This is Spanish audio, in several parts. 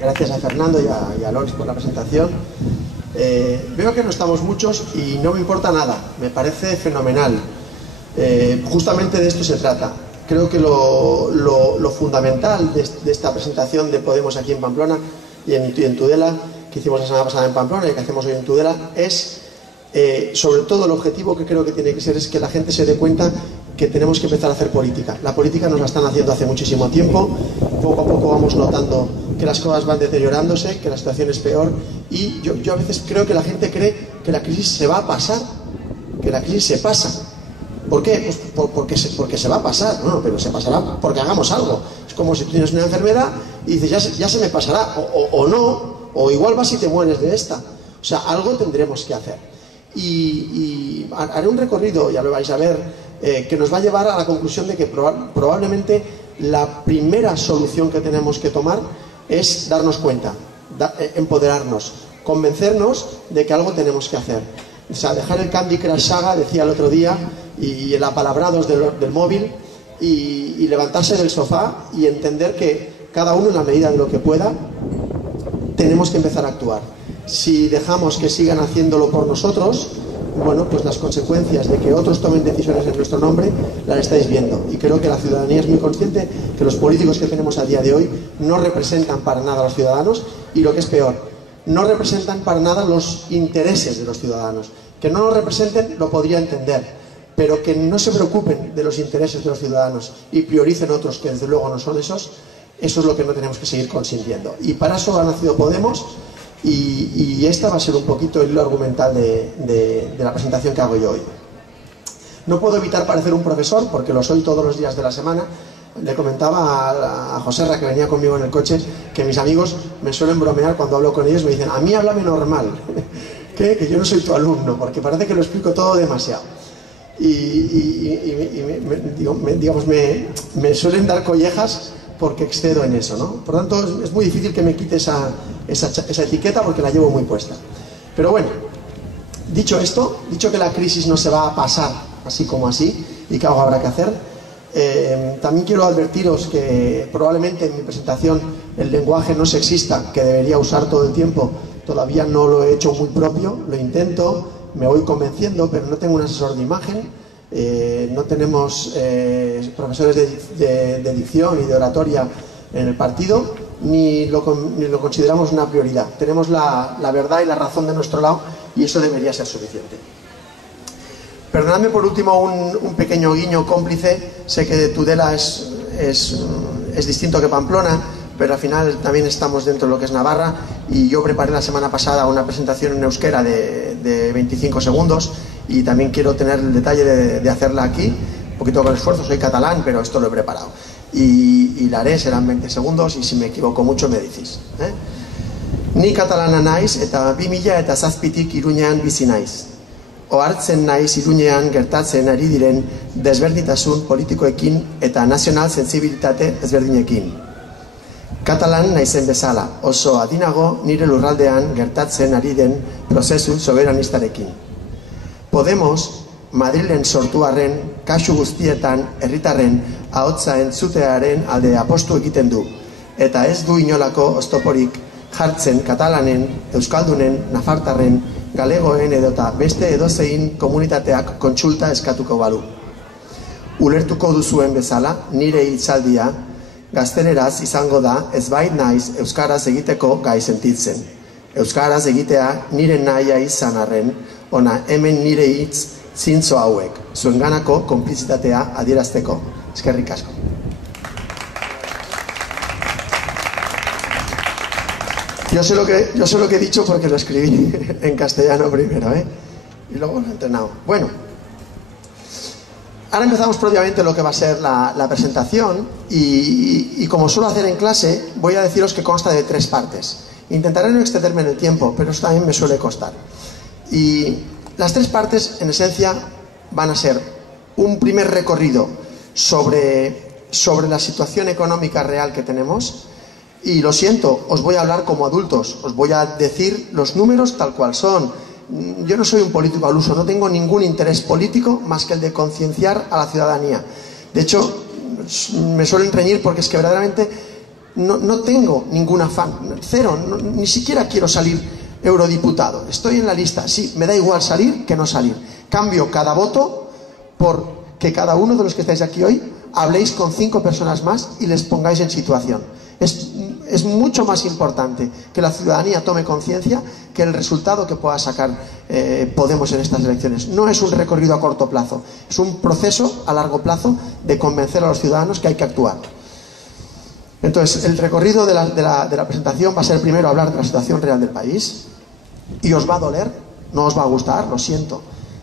Gracias a Fernando y a Loris por la presentación. Veo que no estamos muchos y no me importa nada, me parece fenomenal. Justamente de esto se trata. Creo que lo fundamental de esta presentación de Podemos aquí en Pamplona y en Tudela, que hicimos la semana pasada en Pamplona y que hacemos hoy en Tudela, es sobre todo el objetivo que creo que tiene que ser es que la gente se dé cuenta que tenemos que empezar a hacer política. La política nos la están haciendo hace muchísimo tiempo, poco a poco vamos notando que las cosas van deteriorándose, que la situación es peor, y yo a veces creo que la gente cree que la crisis se va a pasar, que la crisis se pasa. ¿Por qué? Pues porque se va a pasar, no, pero se pasará porque hagamos algo. Es como si tienes una enfermedad y dices, ya se me pasará, o no, o igual vas y te mueres de esta. O sea, algo tendremos que hacer. Y haré un recorrido, ya lo vais a ver, que nos va a llevar a la conclusión de que probablemente la primera solución que tenemos que tomar es darnos cuenta, empoderarnos, convencernos de que algo tenemos que hacer. O sea, dejar el Candy Crush Saga, decía el otro día, y el apalabrados del móvil, y levantarse del sofá y entender que cada uno en la medida de lo que pueda tenemos que empezar a actuar. Si dejamos que sigan haciéndolo por nosotros, bueno, pues las consecuencias de que otros tomen decisiones en nuestro nombre las estáis viendo, y creo que la ciudadanía es muy consciente que los políticos que tenemos a día de hoy no representan para nada a los ciudadanos, y lo que es peor, no representan para nada los intereses de los ciudadanos. Que no los representen lo podría entender, pero que no se preocupen de los intereses de los ciudadanos y prioricen otros que desde luego no son esos, eso es lo que no tenemos que seguir consintiendo. Y para eso ha nacido Podemos, y esta va a ser un poquito el hilo argumental de la presentación que hago yo hoy. No puedo evitar parecer un profesor, porque lo soy todos los días de la semana. Le comentaba a Joserra, que venía conmigo en el coche, que mis amigos me suelen bromear cuando hablo con ellos, me dicen, a mí háblame normal, que yo no soy tu alumno, porque parece que lo explico todo demasiado. Me suelen dar collejas porque excedo en eso, ¿no? Por lo tanto, es muy difícil que me quite esa etiqueta, porque la llevo muy puesta. Pero bueno, dicho esto, dicho que la crisis no se va a pasar así como así, y que algo habrá que hacer, también quiero advertiros que probablemente en mi presentación el lenguaje no sexista que debería usar todo el tiempo todavía no lo he hecho muy propio, lo intento, me voy convenciendo, pero no tengo un asesor de imagen, no tenemos profesores de dicción y de oratoria en el partido, ni lo consideramos una prioridad. Tenemos la verdad y la razón de nuestro lado, y eso debería ser suficiente. Perdonadme por último un pequeño guiño cómplice. Sé que Tudela es distinto que Pamplona, pero al final también estamos dentro de lo que es Navarra, y yo preparé la semana pasada una presentación en euskera de 25 segundos y también quiero tener el detalle de hacerla aquí, un poquito con esfuerzo, soy catalán, pero esto lo he preparado. Y la haré, serán 20 segundos, y si me equivoco mucho me decís. Ni katalana naiz eta 2007tik Iruñean bizi naiz. Ohartzen naiz Iruñean gertatzen ari diren desberdintasun politikoekin eta nazional sentsibilitate ezberdinekin. Katalan naizen bezala, oso adinago nire lurraldean gertatzen ari den prozesu soberanistarekin. Podemos, Madrilen sortu arren, kasu guztietan herritarren ahotsa entzutearen alde apostu egiten du, eta ez du inolako oztoporik jartzen katalanen, euskaldunen, nafartarren, galegoen edota beste edozein komunitateak kontsulta eskatuko balu. Ulertuko duzuen bezala, nire hitzaldia gazteleraz izango da, ezbait naiz euskaraz egiteko gai sentitzen. Euskaraz egitea nire nahia izan arren, ona hemen nire hitz zintzo hauek, zuenganako konplizitatea adierazteko. Eskerrik asko. Yo sé lo que he dicho porque lo escribí en castellano primero, y luego lo he entrenado. Bueno, ahora empezamos propiamente lo que va a ser la presentación, y como suelo hacer en clase, voy a deciros que consta de 3 partes. Intentaré no extenderme en el tiempo, pero eso también me suele costar. Y las 3 partes, en esencia, van a ser un primer recorrido sobre la situación económica real que tenemos. Y lo siento, os voy a hablar como adultos, os voy a decir los números tal cual son. Yo no soy un político al uso, no tengo ningún interés político más que el de concienciar a la ciudadanía. De hecho, me suelen reñir porque es que verdaderamente No tengo ningún afán, cero, ni siquiera quiero salir eurodiputado. Estoy en la lista, sí, me da igual salir que no salir. Cambio cada voto por que cada uno de los que estáis aquí hoy habléis con 5 personas más y les pongáis en situación. Es mucho más importante que la ciudadanía tome conciencia que el resultado que pueda sacar Podemos en estas elecciones. No es un recorrido a corto plazo, es un proceso a largo plazo de convencer a los ciudadanos que hay que actuar. Entonces, el recorrido de la presentación va a ser primero hablar de la situación real del país, y os va a doler, no os va a gustar, lo siento.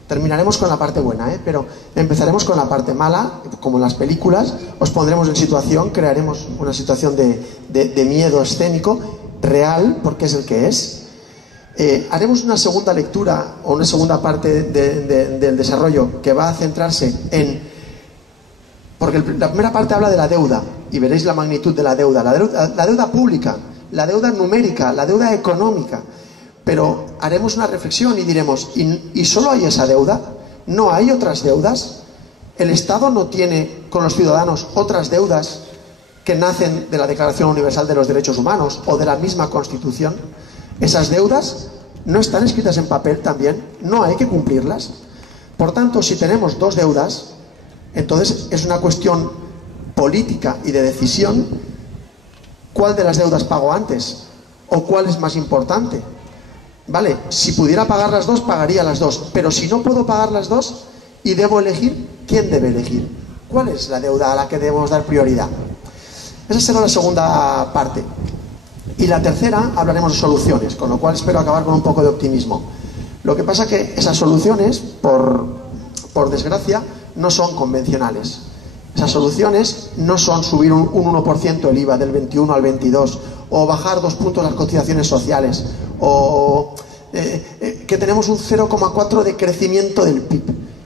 Terminaremos con la parte buena, pero empezaremos con la parte mala, como en las películas. Os pondremos en situación, crearemos una situación de miedo escénico, real, porque es el que es. Haremos una segunda lectura, o una segunda parte del desarrollo, que va a centrarse en... Porque la primera parte habla de la deuda, y veréis la magnitud de la deuda pública, la deuda numérica, la deuda económica. Pero haremos una reflexión y diremos, ¿y solo hay esa deuda? ¿No hay otras deudas? ¿El Estado no tiene con los ciudadanos otras deudas que nacen de la Declaración Universal de los Derechos Humanos o de la misma Constitución? ¿Esas deudas no están escritas en papel también? ¿No hay que cumplirlas? Por tanto, si tenemos 2 deudas, entonces es una cuestión política y de decisión. ¿Cuál de las deudas pago antes? ¿O cuál es más importante? Vale, si pudiera pagar las 2, pagaría las 2. Pero si no puedo pagar las 2 y debo elegir, ¿quién debe elegir? ¿Cuál es la deuda a la que debemos dar prioridad? Esa será la segunda parte. Y la tercera hablaremos de soluciones, con lo cual espero acabar con un poco de optimismo. Lo que pasa que esas soluciones, por desgracia, no son convencionales. Esas soluciones no son subir un 1% el IVA del 21 al 22, o bajar 2 puntos las cotizaciones sociales, o que tenemos un 0,4 de crecimiento del PIB.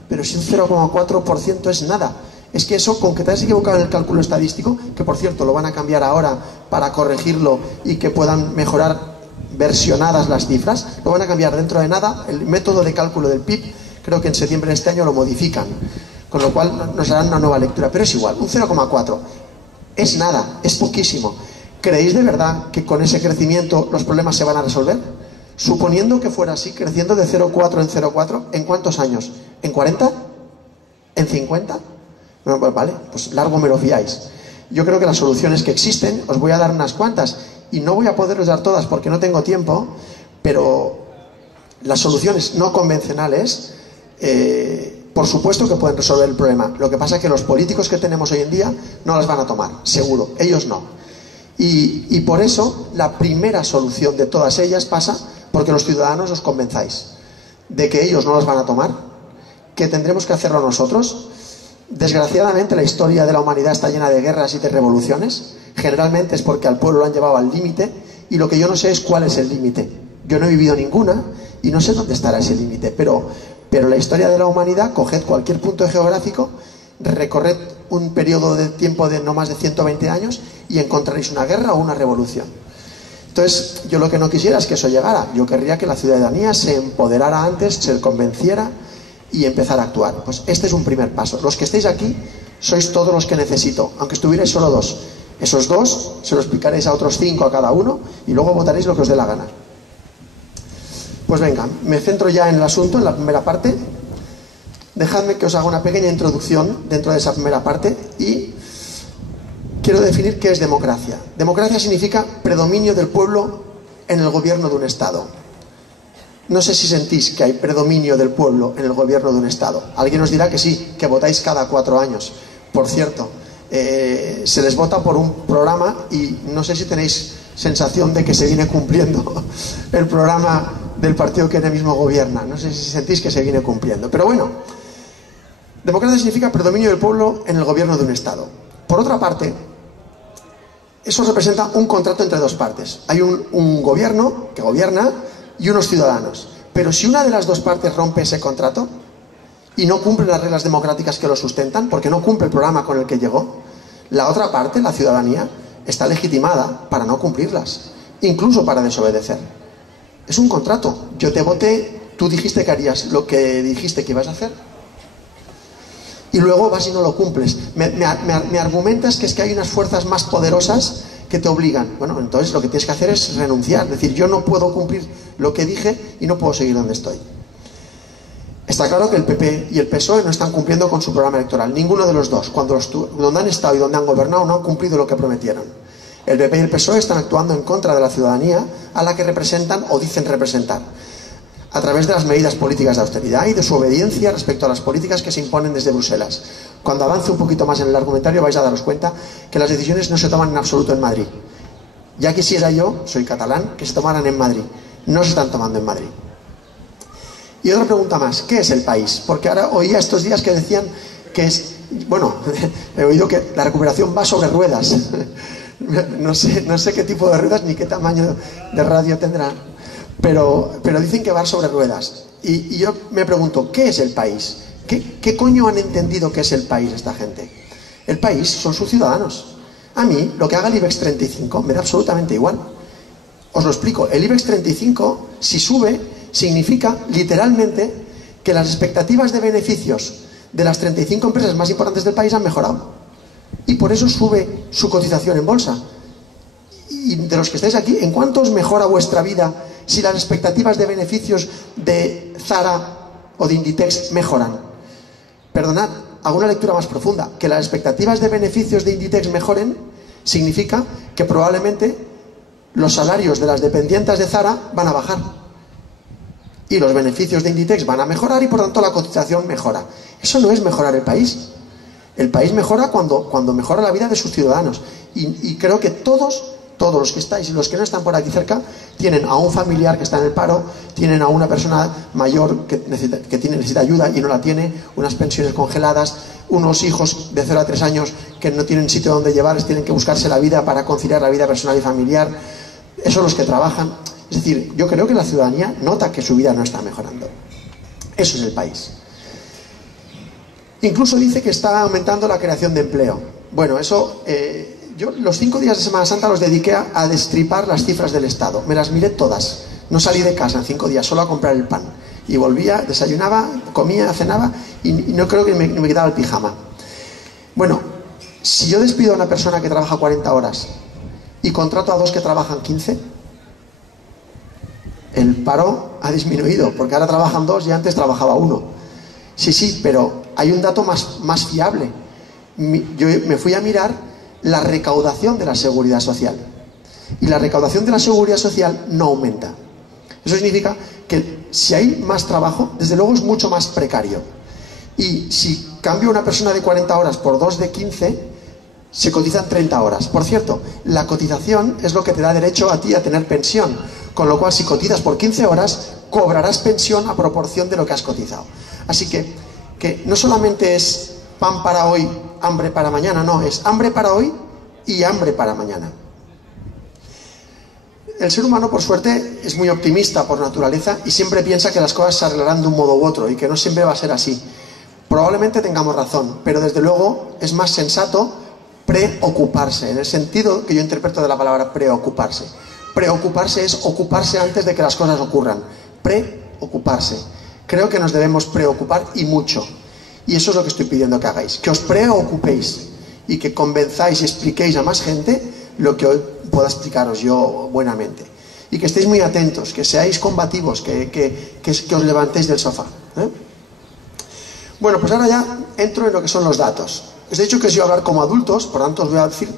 Pero si un 0,4% es nada, es que eso, con que te hayas equivocado en el cálculo estadístico, que por cierto lo van a cambiar ahora para corregirlo y que puedan mejorar versionadas las cifras, lo van a cambiar dentro de nada. El método de cálculo del PIB, creo que en septiembre de este año lo modifican, con lo cual nos harán una nueva lectura. Pero es igual, un 0,4 es nada, es poquísimo. ¿Creéis de verdad que con ese crecimiento los problemas se van a resolver? Suponiendo que fuera así, creciendo de 0,4 en 0,4, ¿en cuántos años? ¿En 40? ¿En 50? Bueno, pues vale, pues largo me lo fiáis. Yo creo que las soluciones que existen, os voy a dar unas cuantas, y no voy a poderos dar todas porque no tengo tiempo, pero las soluciones no convencionales, por supuesto que pueden resolver el problema. Lo que pasa es que los políticos que tenemos hoy en día no las van a tomar, seguro, ellos no. Y por eso la primera solución de todas ellas pasa porque los ciudadanos os convenzáis de que ellos no las van a tomar, que tendremos que hacerlo nosotros. Desgraciadamente la historia de la humanidad está llena de guerras y de revoluciones. Generalmente es porque al pueblo lo han llevado al límite, y lo que yo no sé es cuál es el límite. Yo no he vivido ninguna y no sé dónde estará ese límite, pero la historia de la humanidad, coged cualquier punto geográfico, recorred un periodo de tiempo de no más de 120 años y encontraréis una guerra o una revolución. Entonces, yo lo que no quisiera es que eso llegara. Yo querría que la ciudadanía se empoderara antes, se convenciera y empezara a actuar. Pues este es un primer paso. Los que estéis aquí sois todos los que necesito, aunque estuvierais solo 2. Esos 2 se lo explicaréis a otros 5 a cada uno y luego votaréis lo que os dé la gana. Pues venga, me centro ya en el asunto, en la primera parte. Dejadme que os haga una pequeña introducción dentro de esa primera parte y quiero definir qué es democracia. Democracia significa predominio del pueblo en el gobierno de un Estado. No sé si sentís que hay predominio del pueblo en el gobierno de un Estado. Alguien os dirá que sí, que votáis cada 4 años. Por cierto, se les vota por un programa y no sé si tenéis sensación de que se viene cumpliendo el programa del partido que ahora mismo gobierna. No sé si sentís que se viene cumpliendo. Pero bueno, democracia significa predominio del pueblo en el gobierno de un Estado. Por otra parte, eso representa un contrato entre 2 partes. Hay un gobierno que gobierna y unos ciudadanos. Pero si una de las 2 partes rompe ese contrato y no cumple las reglas democráticas que lo sustentan, porque no cumple el programa con el que llegó, la otra parte, la ciudadanía, está legitimada para no cumplirlas, incluso para desobedecer. Es un contrato. Yo te voté, tú dijiste que harías lo que dijiste que ibas a hacer, y luego vas y no lo cumples. Me argumentas que es que hay unas fuerzas más poderosas que te obligan. Bueno, entonces lo que tienes que hacer es renunciar, es decir, yo no puedo cumplir lo que dije y no puedo seguir donde estoy. Está claro que el PP y el PSOE no están cumpliendo con su programa electoral, ninguno de los dos. Donde han estado y donde han gobernado no han cumplido lo que prometieron. El PP y el PSOE están actuando en contra de la ciudadanía a la que representan o dicen representar, a través de las medidas políticas de austeridad y de su obediencia respecto a las políticas que se imponen desde Bruselas. Cuando avance un poquito más en el argumentario vais a daros cuenta que las decisiones no se toman en absoluto en Madrid. Ya quisiera yo, soy catalán, que se tomaran en Madrid. No se están tomando en Madrid. Y otra pregunta más, ¿qué es el país? Porque ahora oía estos días que decían que es... Bueno, he oído que la recuperación va sobre ruedas. No sé qué tipo de ruedas ni qué tamaño de radio tendrá. Pero dicen que va sobre ruedas. Y yo me pregunto, ¿qué es el país? ¿Qué coño han entendido que es el país esta gente? El país son sus ciudadanos. A mí, lo que haga el IBEX 35 me da absolutamente igual. Os lo explico. El IBEX 35, si sube, significa literalmente que las expectativas de beneficios de las 35 empresas más importantes del país han mejorado. Y por eso sube su cotización en bolsa. Y de los que estáis aquí, ¿en cuánto os mejora vuestra vida si las expectativas de beneficios de Zara o de Inditex mejoran? Perdonad, hago una lectura más profunda. Que las expectativas de beneficios de Inditex mejoren significa que probablemente los salarios de las dependientes de Zara van a bajar. Y los beneficios de Inditex van a mejorar y por tanto la cotización mejora. Eso no es mejorar el país. El país mejora cuando mejora la vida de sus ciudadanos. Y creo que todos los que estáis y los que no están por aquí cerca tienen a un familiar que está en el paro, tienen a una persona mayor que necesita ayuda y no la tiene, unas pensiones congeladas, unos hijos de 0 a 3 años que no tienen sitio donde llevarles, tienen que buscarse la vida para conciliar la vida personal y familiar. Esos son los que trabajan. Es decir, yo creo que la ciudadanía nota que su vida no está mejorando. Eso es el país. Incluso dice que está aumentando la creación de empleo. Bueno, eso... yo los 5 días de Semana Santa los dediqué a destripar las cifras del Estado. Me las miré todas. No salí de casa en 5 días, solo a comprar el pan. Y volvía, desayunaba, comía, cenaba y no creo que me quitaba el pijama. Bueno, si yo despido a una persona que trabaja 40 horas y contrato a 2 que trabajan 15, el paro ha disminuido, porque ahora trabajan 2 y antes trabajaba 1. Sí, pero hay un dato más fiable. Yo me fui a mirar la recaudación de la Seguridad Social. Y la recaudación de la Seguridad Social no aumenta. Eso significa que si hay más trabajo, desde luego es mucho más precario. Y si cambio una persona de 40 horas por 2 de 15, se cotizan 30 horas. Por cierto, la cotización es lo que te da derecho a ti a tener pensión. Con lo cual, si cotizas por 15 horas, cobrarás pensión a proporción de lo que has cotizado. Así que no solamente es pan para hoy, hambre para mañana, no, es hambre para hoy y hambre para mañana. El ser humano, por suerte, es muy optimista por naturaleza y siempre piensa que las cosas se arreglarán de un modo u otro y que no siempre va a ser así. Probablemente tengamos razón, pero desde luego es más sensato preocuparse, en el sentido que yo interpreto de la palabra preocuparse. Preocuparse es ocuparse antes de que las cosas ocurran. Preocuparse. Creo que nos debemos preocupar y mucho. Y eso es lo que estoy pidiendo que hagáis. Que os preocupéis y que convenzáis y expliquéis a más gente lo que hoy pueda explicaros yo buenamente. Y que estéis muy atentos, que seáis combativos, que os levantéis del sofá. Bueno, pues ahora ya entro en lo que son los datos. Os he dicho que os iba a hablar como adultos, por tanto os voy a decir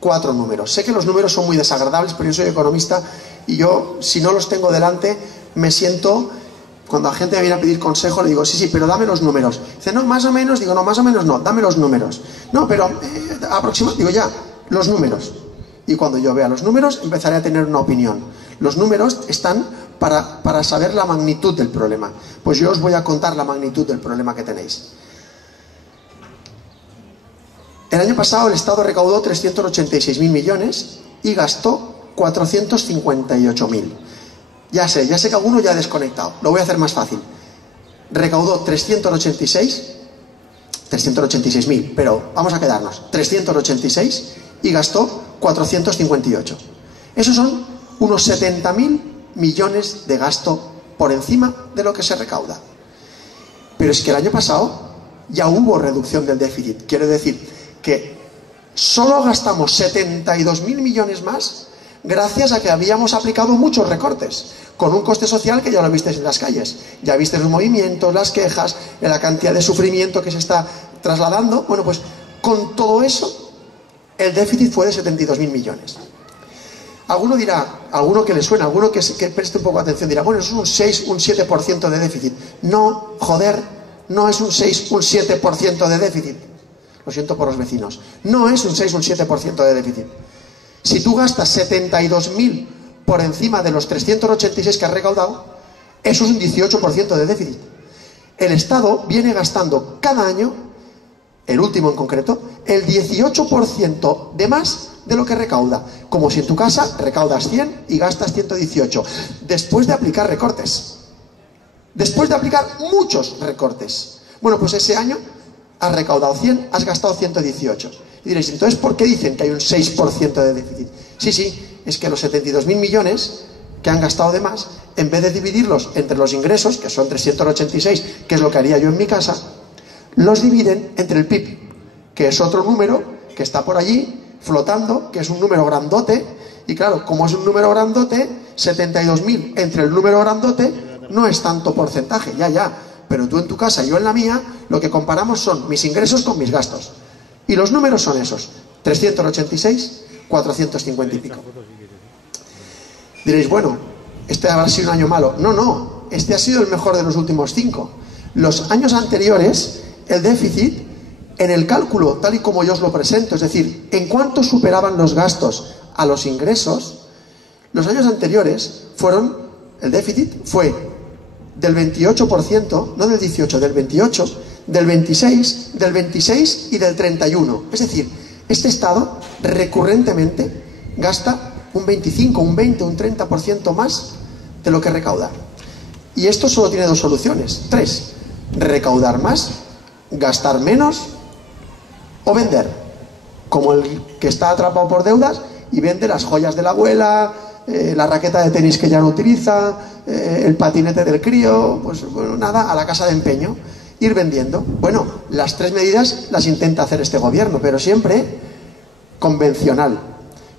4 números. Sé que los números son muy desagradables, pero yo soy economista y yo, si no los tengo delante, me siento... Cuando la gente me viene a pedir consejo, le digo, sí, pero dame los números. Dice, no, más o menos. Digo, no, más o menos no, dame los números. No, pero aproximadamente, digo, ya, los números. Y cuando yo vea los números, empezaré a tener una opinión. Los números están para saber la magnitud del problema. Pues yo os voy a contar la magnitud del problema que tenéis. El año pasado el Estado recaudó 386.000 millones y gastó 458.000. Ya sé que alguno ya ha desconectado. Lo voy a hacer más fácil. Recaudó 386.000, pero vamos a quedarnos. 386 y gastó 458. Esos son unos 70.000 millones de gasto por encima de lo que se recauda. Pero es que el año pasado ya hubo reducción del déficit. Quiere decir que Solo gastamos 72.000 millones más gracias a que habíamos aplicado muchos recortes, con un coste social que ya lo visteis en las calles. Ya visteis los movimientos, las quejas, la cantidad de sufrimiento que se está trasladando. Bueno, pues con todo eso, el déficit fue de 72.000 millones. Alguno dirá, alguno que le suena, alguno que preste un poco de atención, dirá, bueno, eso es un 6, un 7% de déficit. No, joder, no es un 6, un 7% de déficit. Lo siento por los vecinos. No es un 6, un 7% de déficit. Si tú gastas 72.000 por encima de los 386 que has recaudado, eso es un 18% de déficit. El Estado viene gastando cada año, el último en concreto, el 18% de más de lo que recauda. Como si en tu casa recaudas 100 y gastas 118. Después de aplicar recortes. Después de aplicar muchos recortes. Bueno, pues ese año has recaudado 100, has gastado 118. Y diréis, entonces, ¿por qué dicen que hay un 6% de déficit? Sí, es que los 72.000 millones que han gastado de más, en vez de dividirlos entre los ingresos, que son 386, que es lo que haría yo en mi casa, los dividen entre el PIB, que es otro número que está por allí, flotando, que es un número grandote, y claro, como es un número grandote, 72.000 entre el número grandote no es tanto porcentaje, ya, pero tú en tu casa y yo en la mía, lo que comparamos son mis ingresos con mis gastos. Y los números son esos, 386, 450 y pico. Diréis, bueno, este habrá sido un año malo. No, este ha sido el mejor de los últimos 5. Los años anteriores, el déficit, en el cálculo, tal y como yo os lo presento, es decir, en cuánto superaban los gastos a los ingresos, los años anteriores el déficit fue del 28%, no del 18, del 28%, del 26%, del 26% y del 31%. Es decir, este Estado recurrentemente gasta un 25, un 20, un 30% más de lo que recauda. Y esto solo tiene 2 soluciones, 3. Recaudar más, gastar menos o vender. Como el que está atrapado por deudas y vende las joyas de la abuela, la raqueta de tenis que ya no utiliza, el patinete del crío, pues bueno, nada, a la casa de empeño. Ir vendiendo. Bueno, las 3 medidas las intenta hacer este gobierno, pero siempre convencional.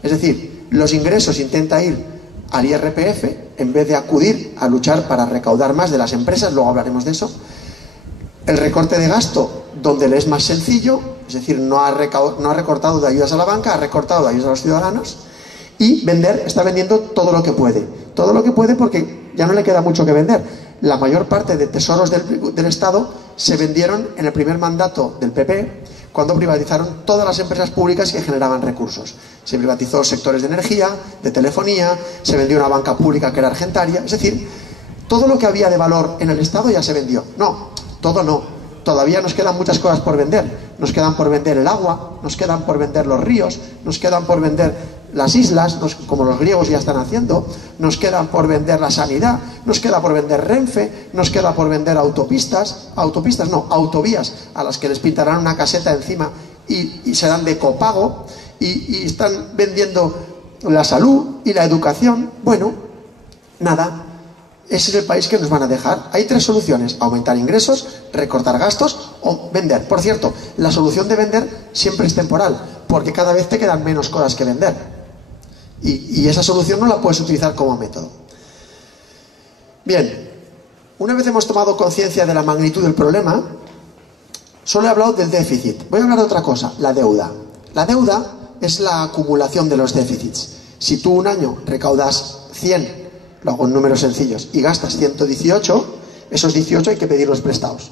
Es decir, los ingresos intenta ir al IRPF en vez de acudir a luchar para recaudar más de las empresas, luego hablaremos de eso. El recorte de gasto, donde le es más sencillo, es decir, no ha recortado de ayudas a la banca, ha recortado de ayudas a los ciudadanos. Y vender, está vendiendo todo lo que puede. Todo lo que puede porque ya no le queda mucho que vender. La mayor parte de tesoros del Estado se vendieron en el primer mandato del PP, cuando privatizaron todas las empresas públicas que generaban recursos. Se privatizó sectores de energía, de telefonía, se vendió una banca pública que era Argentaria. Es decir, todo lo que había de valor en el Estado ya se vendió. No, todo no. Todavía nos quedan muchas cosas por vender. Nos quedan por vender el agua, nos quedan por vender los ríos, nos quedan por vender las islas, como los griegos ya están haciendo, nos quedan por vender la sanidad, nos queda por vender Renfe, nos queda por vender autovías a las que les pintarán una caseta encima y serán de copago, y están vendiendo la salud y la educación. Bueno, nada. Ese es el país que nos van a dejar. Hay 3 soluciones: aumentar ingresos, recortar gastos o vender. Por cierto, la solución de vender siempre es temporal, porque cada vez te quedan menos cosas que vender. Y esa solución no la puedes utilizar como método. Bien, una vez hemos tomado conciencia de la magnitud del problema, solo he hablado del déficit. Voy a hablar de otra cosa, la deuda. La deuda es la acumulación de los déficits. Si tú un año recaudas 100, lo hago en números sencillos, y gastas 118, esos 18 hay que pedirlos prestados.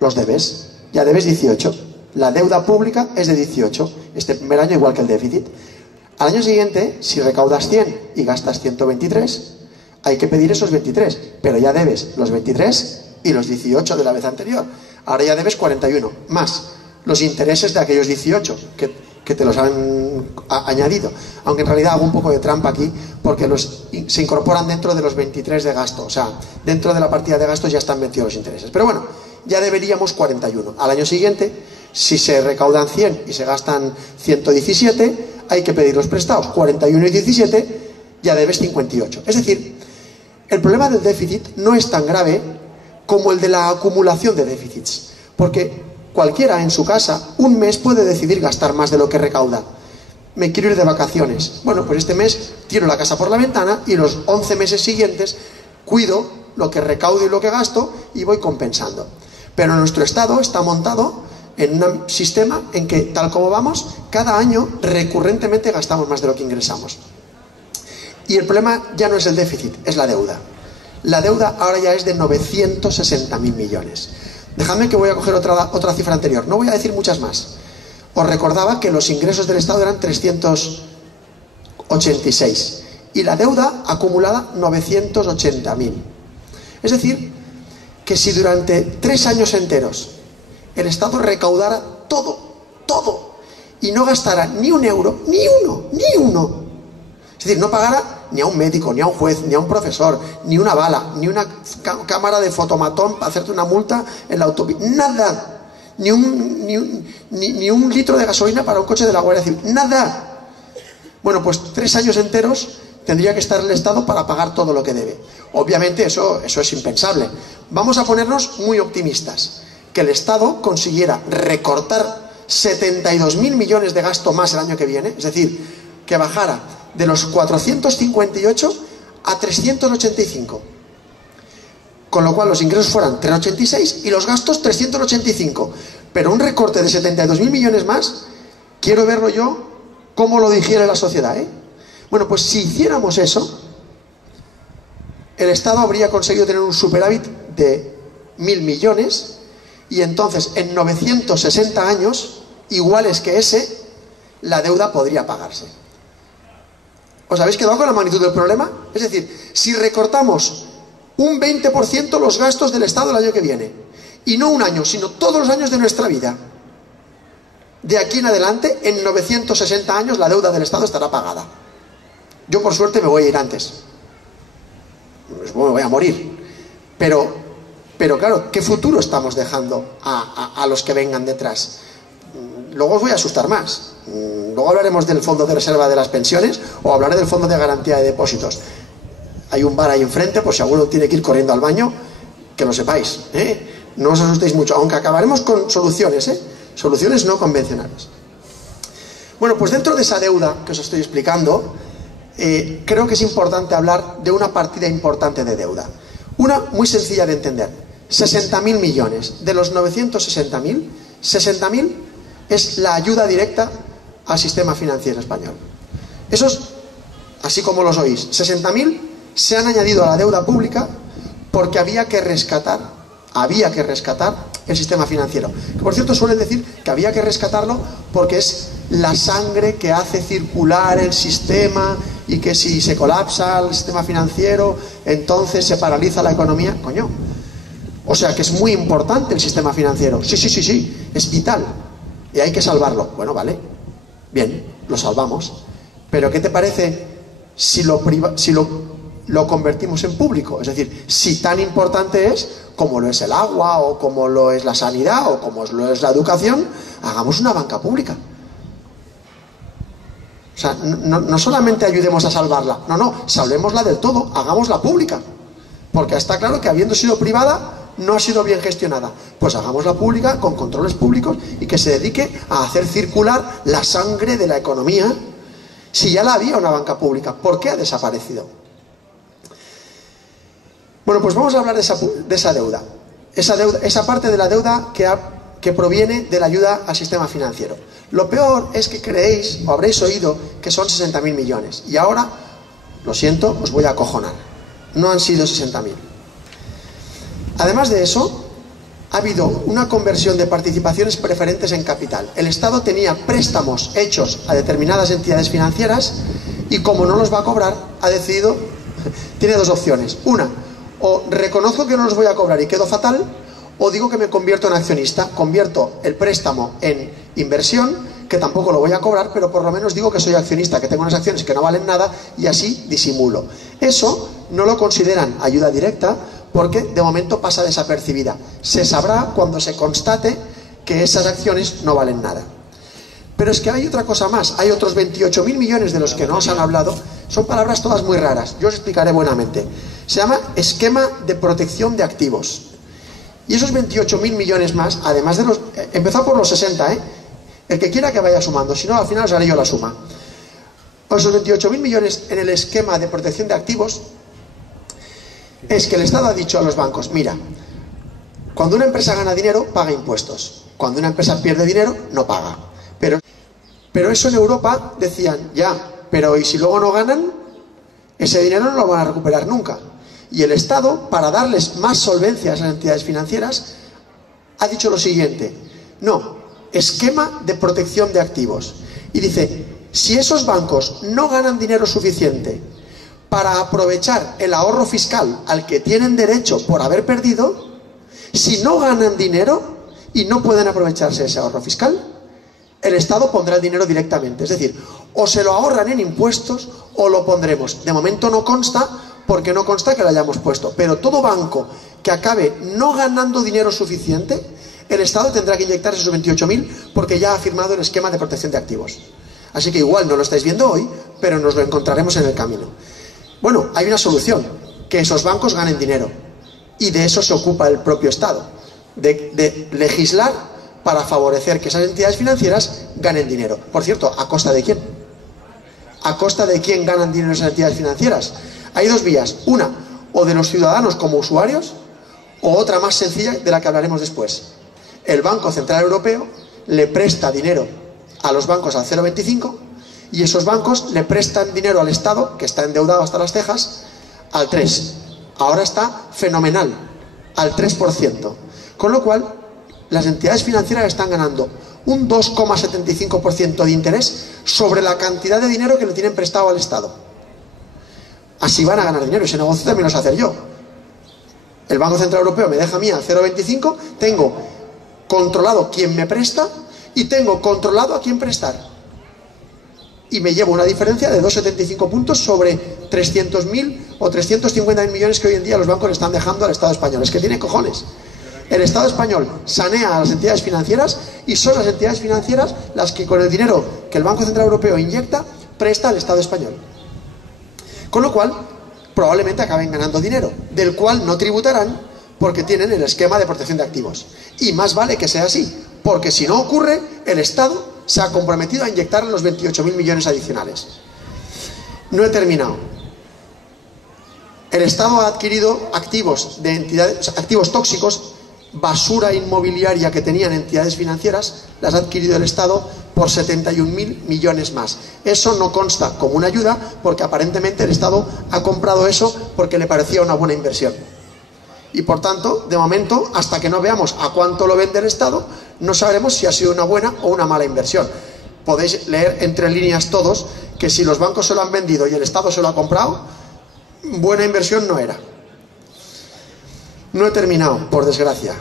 Los debes, ya debes 18. La deuda pública es de 18, este primer año igual que el déficit. Al año siguiente, si recaudas 100 y gastas 123, hay que pedir esos 23, pero ya debes los 23 y los 18 de la vez anterior. Ahora ya debes 41, más los intereses de aquellos 18 que te los han añadido. Aunque en realidad hago un poco de trampa aquí, porque se incorporan dentro de los 23 de gasto. O sea, dentro de la partida de gastos ya están metidos los intereses. Pero bueno, ya deberíamos 41. Al año siguiente, si se recaudan 100 y se gastan 117, hay que pedir los prestados. 41 y 17, ya debes 58. Es decir, el problema del déficit no es tan grave como el de la acumulación de déficits. Porque Cualquiera en su casa, un mes puede decidir gastar más de lo que recauda. Me quiero ir de vacaciones. Bueno, pues este mes tiro la casa por la ventana y los 11 meses siguientes cuido lo que recaudo y lo que gasto y voy compensando. Pero nuestro Estado está montado en un sistema en que, tal como vamos, cada año recurrentemente gastamos más de lo que ingresamos. Y el problema ya no es el déficit, es la deuda. La deuda ahora ya es de 960.000 millones. Dejadme que voy a coger otra cifra anterior, no voy a decir muchas más. Os recordaba que los ingresos del Estado eran 386 y la deuda acumulada 980.000. Es decir, que si durante 3 años enteros el Estado recaudara todo, y no gastara ni un euro, ni uno, es decir, no pagara ni a un médico, ni a un juez, ni a un profesor, ni una bala, ni una cámara de fotomatón para hacerte una multa en la autopista, nada. Ni un litro de gasolina para un coche de la Guardia Civil, nada. Bueno, pues 3 años enteros tendría que estar el Estado para pagar todo lo que debe. Obviamente eso es impensable. Vamos a ponernos muy optimistas, que el Estado consiguiera recortar 72.000 millones de gasto más el año que viene, es decir, que bajara de los 458 a 385. Con lo cual los ingresos fueran 386 y los gastos 385. Pero un recorte de 72.000 millones más, quiero verlo yo cómo lo digiere la sociedad, ¿eh? Bueno, pues si hiciéramos eso, el Estado habría conseguido tener un superávit de 1.000 millones y entonces en 960 años, iguales que ese, la deuda podría pagarse. ¿Os habéis quedado con la magnitud del problema? Es decir, si recortamos un 20% los gastos del Estado el año que viene, y no un año, sino todos los años de nuestra vida, de aquí en adelante, en 960 años la deuda del Estado estará pagada. Yo por suerte me voy a ir antes, pues, bueno, voy a morir, pero claro, ¿qué futuro estamos dejando a los que vengan detrás? Luego os voy a asustar más. Luego hablaremos del fondo de reserva de las pensiones o hablaré del fondo de garantía de depósitos. Hay un bar ahí enfrente, por si alguno tiene que ir corriendo al baño, que lo sepáis, ¿eh? No os asustéis mucho, aunque acabaremos con soluciones, ¿eh? Soluciones no convencionales. Bueno, pues dentro de esa deuda que os estoy explicando, creo que es importante hablar de una partida importante de deuda. Una muy sencilla de entender: 60.000 millones. De los 960.000, 60.000 es la ayuda directa al sistema financiero español. Esos, así como los oís, 60.000 se han añadido a la deuda pública porque había que rescatar el sistema financiero. Que, por cierto, suelen decir que había que rescatarlo porque es la sangre que hace circular el sistema y que si se colapsa el sistema financiero, entonces se paraliza la economía. Coño. O sea que es muy importante el sistema financiero. Sí, es vital. Y hay que salvarlo. Bueno, vale. Bien, lo salvamos. Pero ¿qué te parece si lo convertimos en público? Es decir, si tan importante es como lo es el agua, o como lo es la sanidad, o como lo es la educación, hagamos una banca pública. O sea, no solamente ayudemos a salvarla, no, salvémosla del todo, hagámosla pública. Porque está claro que habiendo sido privada, no ha sido bien gestionada. Pues hagámosla pública, con controles públicos, y que se dedique a hacer circular la sangre de la economía. Si ya la había una banca pública, ¿por qué ha desaparecido? Bueno, pues vamos a hablar de esa deuda. Esa parte de la deuda que proviene de la ayuda al sistema financiero. Lo peor es que creéis, o habréis oído, que son 60.000 millones. Y ahora, lo siento, os voy a acojonar. No han sido 60.000. Además de eso, ha habido una conversión de participaciones preferentes en capital. El Estado tenía préstamos hechos a determinadas entidades financieras y, como no los va a cobrar, ha decidido, tiene dos opciones. Una, o reconozco que no los voy a cobrar y quedo fatal, o digo que me convierto en accionista, convierto el préstamo en inversión, que tampoco lo voy a cobrar, pero por lo menos digo que soy accionista, que tengo unas acciones que no valen nada y así disimulo. Eso no lo consideran ayuda directa porque de momento pasa desapercibida. Se sabrá cuando se constate que esas acciones no valen nada. Pero es que hay otra cosa más, hay otros 28.000 millones de los que no os han hablado, son palabras todas muy raras, yo os explicaré buenamente. Se llama esquema de protección de activos. Y esos 28.000 millones más, además de los... Empezó por los 60, ¿eh? El que quiera que vaya sumando, si no, al final os haré yo la suma. Pues esos 28.000 millones en el esquema de protección de activos es que el Estado ha dicho a los bancos, mira, cuando una empresa gana dinero, paga impuestos. Cuando una empresa pierde dinero, no paga. Pero eso en Europa decían, ya, pero ¿y si luego no ganan? Ese dinero no lo van a recuperar nunca. Y el Estado, para darles más solvencia a esas entidades financieras, ha dicho lo siguiente, no, esquema de protección de activos. Y dice, si esos bancos no ganan dinero suficiente para aprovechar el ahorro fiscal al que tienen derecho por haber perdido, si no ganan dinero y no pueden aprovecharse ese ahorro fiscal, el Estado pondrá el dinero directamente. Es decir, o se lo ahorran en impuestos o lo pondremos. De momento no consta, porque no consta que lo hayamos puesto. Pero todo banco que acabe no ganando dinero suficiente, el Estado tendrá que inyectar esos 28.000 porque ya ha firmado el esquema de protección de activos. Así que igual no lo estáis viendo hoy, pero nos lo encontraremos en el camino. Bueno, hay una solución, que esos bancos ganen dinero. Y de eso se ocupa el propio Estado, de legislar para favorecer que esas entidades financieras ganen dinero. Por cierto, ¿a costa de quién? ¿A costa de quién ganan dinero esas entidades financieras? Hay dos vías, una, o de los ciudadanos como usuarios, o otra más sencilla de la que hablaremos después. El Banco Central Europeo le presta dinero a los bancos al 0,25 y esos bancos le prestan dinero al Estado, que está endeudado hasta las cejas, al 3%. Ahora está fenomenal, al 3%. Con lo cual, las entidades financieras están ganando un 2,75% de interés sobre la cantidad de dinero que le tienen prestado al Estado. Así van a ganar dinero, ese negocio también lo sé hacer yo. El Banco Central Europeo me deja a mí al 0,25, tengo controlado quién me presta y tengo controlado a quién prestar. Y me llevo una diferencia de 2,75 puntos sobre 300.000 o 350.000 millones que hoy en día los bancos le están dejando al Estado español. Es que tiene cojones. El Estado español sanea a las entidades financieras y son las entidades financieras las que con el dinero que el Banco Central Europeo inyecta, presta al Estado español. Con lo cual, probablemente acaben ganando dinero, del cual no tributarán porque tienen el esquema de protección de activos. Y más vale que sea así, porque si no ocurre, el Estado se ha comprometido a inyectar los 28.000 millones adicionales. No he terminado. El Estado ha adquirido activos de entidades, activos tóxicos, basura inmobiliaria que tenían entidades financieras, las ha adquirido el Estado por 71.000 millones más. Eso no consta como una ayuda porque aparentemente el Estado ha comprado eso porque le parecía una buena inversión. Y por tanto, de momento, hasta que no veamos a cuánto lo vende el Estado, no sabremos si ha sido una buena o una mala inversión. Podéis leer entre líneas todos que si los bancos se lo han vendido y el Estado se lo ha comprado, buena inversión no era. No he terminado, por desgracia.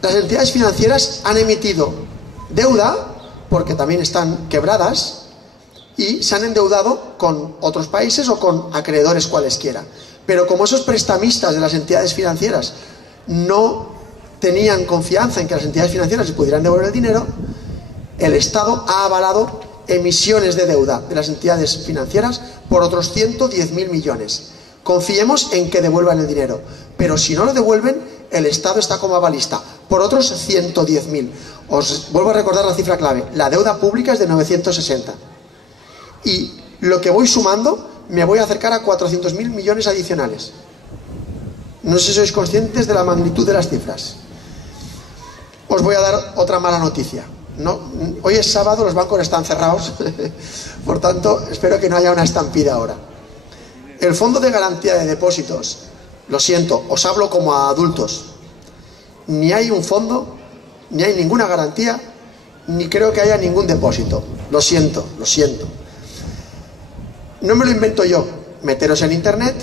Las entidades financieras han emitido deuda, porque también están quebradas, y se han endeudado con otros países o con acreedores cualesquiera. Pero como esos prestamistas de las entidades financieras no tenían confianza en que las entidades financieras les pudieran devolver el dinero, el Estado ha avalado emisiones de deuda de las entidades financieras por otros 110.000 millones. Confiemos en que devuelvan el dinero, pero si no lo devuelven, el Estado está como avalista por otros 110.000. Os vuelvo a recordar la cifra clave, la deuda pública es de 960. Y lo que voy sumando, me voy a acercar a 400.000 millones adicionales. No sé si sois conscientes de la magnitud de las cifras. Os voy a dar otra mala noticia. No, hoy es sábado, los bancos están cerrados, por tanto, espero que no haya una estampida ahora. El Fondo de Garantía de Depósitos, lo siento, os hablo como a adultos. Ni hay un fondo, ni hay ninguna garantía, ni creo que haya ningún depósito. Lo siento, lo siento. No me lo invento yo. Meteros en internet,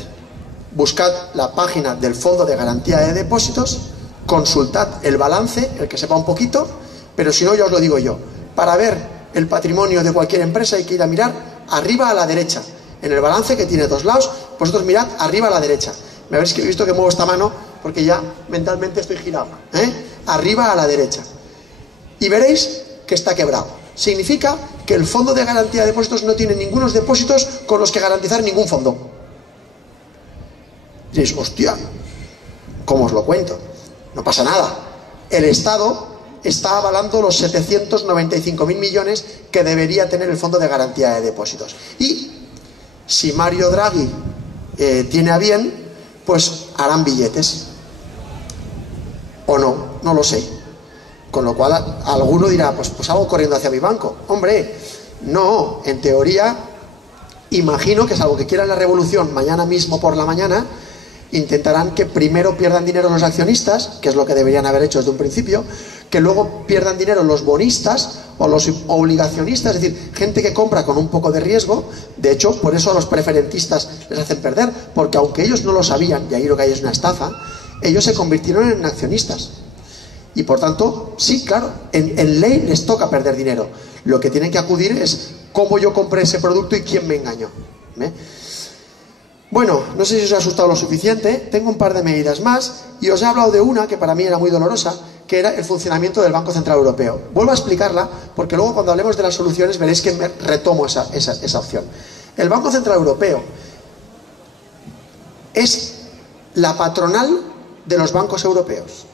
buscad la página del Fondo de Garantía de Depósitos, consultad el balance, el que sepa un poquito, pero si no, ya os lo digo yo. Para ver el patrimonio de cualquier empresa hay que ir a mirar arriba a la derecha. En el balance, que tiene dos lados, vosotros mirad arriba a la derecha. Me habéis visto que muevo esta mano porque ya mentalmente estoy girado. Arriba a la derecha. Y veréis que está quebrado. significa que el Fondo de Garantía de Depósitos no tiene ningunos depósitos con los que garantizar ningún fondo. Y dices, hostia, ¿cómo os lo cuento? No pasa nada. El Estado está avalando los 795.000 millones que debería tener el Fondo de Garantía de Depósitos. Y si Mario Draghi tiene a bien, pues harán billetes. O no, no lo sé. Con lo cual alguno dirá, pues hago corriendo hacia mi banco. Hombre, no, en teoría, imagino que salvo que quieran la revolución mañana mismo por la mañana, intentarán que primero pierdan dinero los accionistas, que es lo que deberían haber hecho desde un principio, que luego pierdan dinero los bonistas o los obligacionistas, es decir, gente que compra con un poco de riesgo. De hecho, por eso a los preferentistas les hacen perder, porque aunque ellos no lo sabían, y ahí lo que hay es una estafa, ellos se convirtieron en accionistas. Y por tanto, sí, claro, en ley les toca perder dinero. Lo que tienen que acudir es cómo yo compré ese producto y quién me engañó. Bueno, no sé si os ha asustado lo suficiente. Tengo un par de medidas más y os he hablado de una que para mí era muy dolorosa, que era el funcionamiento del Banco Central Europeo. Vuelvo a explicarla porque luego cuando hablemos de las soluciones veréis que me retomo esa opción. El Banco Central Europeo es la patronal de los bancos europeos.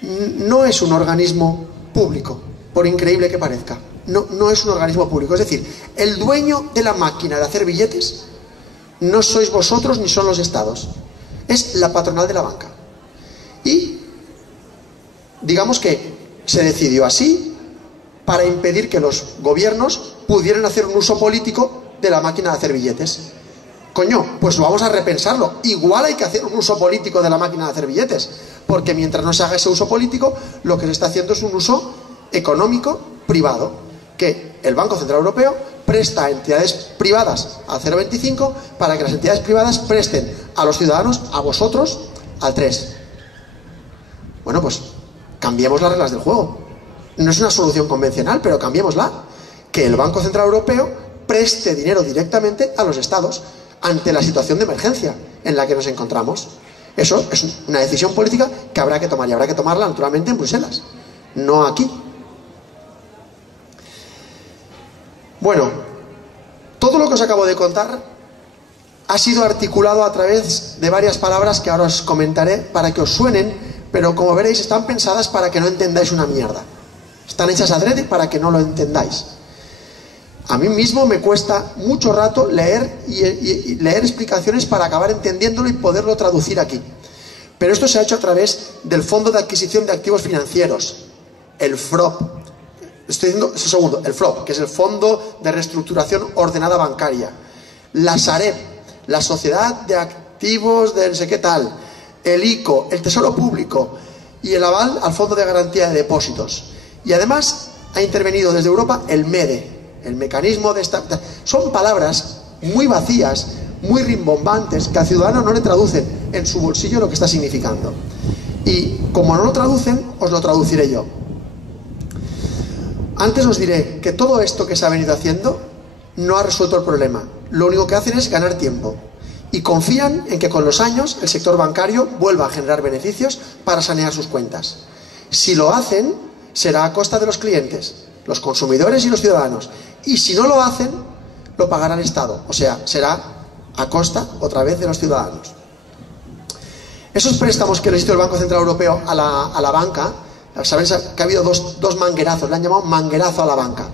No es un organismo público, por increíble que parezca. No es un organismo público. Es decir, el dueño de la máquina de hacer billetes no sois vosotros ni son los estados. Es la patronal de la banca. Y digamos que se decidió así para impedir que los gobiernos pudieran hacer un uso político de la máquina de hacer billetes. Coño, pues vamos a repensarlo. Igual hay que hacer un uso político de la máquina de hacer billetes, porque mientras no se haga ese uso político, lo que se está haciendo es un uso económico privado, que el Banco Central Europeo presta a entidades privadas al 0,25 para que las entidades privadas presten a los ciudadanos, a vosotros, al 3. Bueno, pues cambiemos las reglas del juego. No es una solución convencional, pero cambiémosla. Que el Banco Central Europeo preste dinero directamente a los estados ante la situación de emergencia en la que nos encontramos. Eso es una decisión política que habrá que tomar, y habrá que tomarla naturalmente en Bruselas, no aquí. Bueno, todo lo que os acabo de contar ha sido articulado a través de varias palabras que ahora os comentaré para que os suenen, pero como veréis están pensadas para que no entendáis una mierda. Están hechas adrede para que no lo entendáis. A mí mismo me cuesta mucho rato leer y leer explicaciones para acabar entendiéndolo y poderlo traducir aquí. Pero esto se ha hecho a través del Fondo de Adquisición de Activos Financieros, el FROB. Estoy diciendo, un segundo, el FROB, que es el Fondo de Reestructuración Ordenada Bancaria. La Sareb, la Sociedad de Activos de no sé qué tal, el ICO, el Tesoro Público y el aval al Fondo de Garantía de Depósitos. Y además ha intervenido desde Europa el MEDE, el mecanismo de esta... Son palabras muy vacías, muy rimbombantes, que al ciudadano no le traducen en su bolsillo lo que está significando. Y como no lo traducen, os lo traduciré yo. Antes os diré que todo esto que se ha venido haciendo no ha resuelto el problema. Lo único que hacen es ganar tiempo. Y confían en que con los años el sector bancario vuelva a generar beneficios para sanear sus cuentas. Si lo hacen, será a costa de los clientes, los consumidores y los ciudadanos. Y si no lo hacen, lo pagará el Estado. O sea, será a costa, otra vez, de los ciudadanos. Esos préstamos que les hizo el Banco Central Europeo a la banca, sabéis que ha habido dos manguerazos, le han llamado manguerazo a la banca.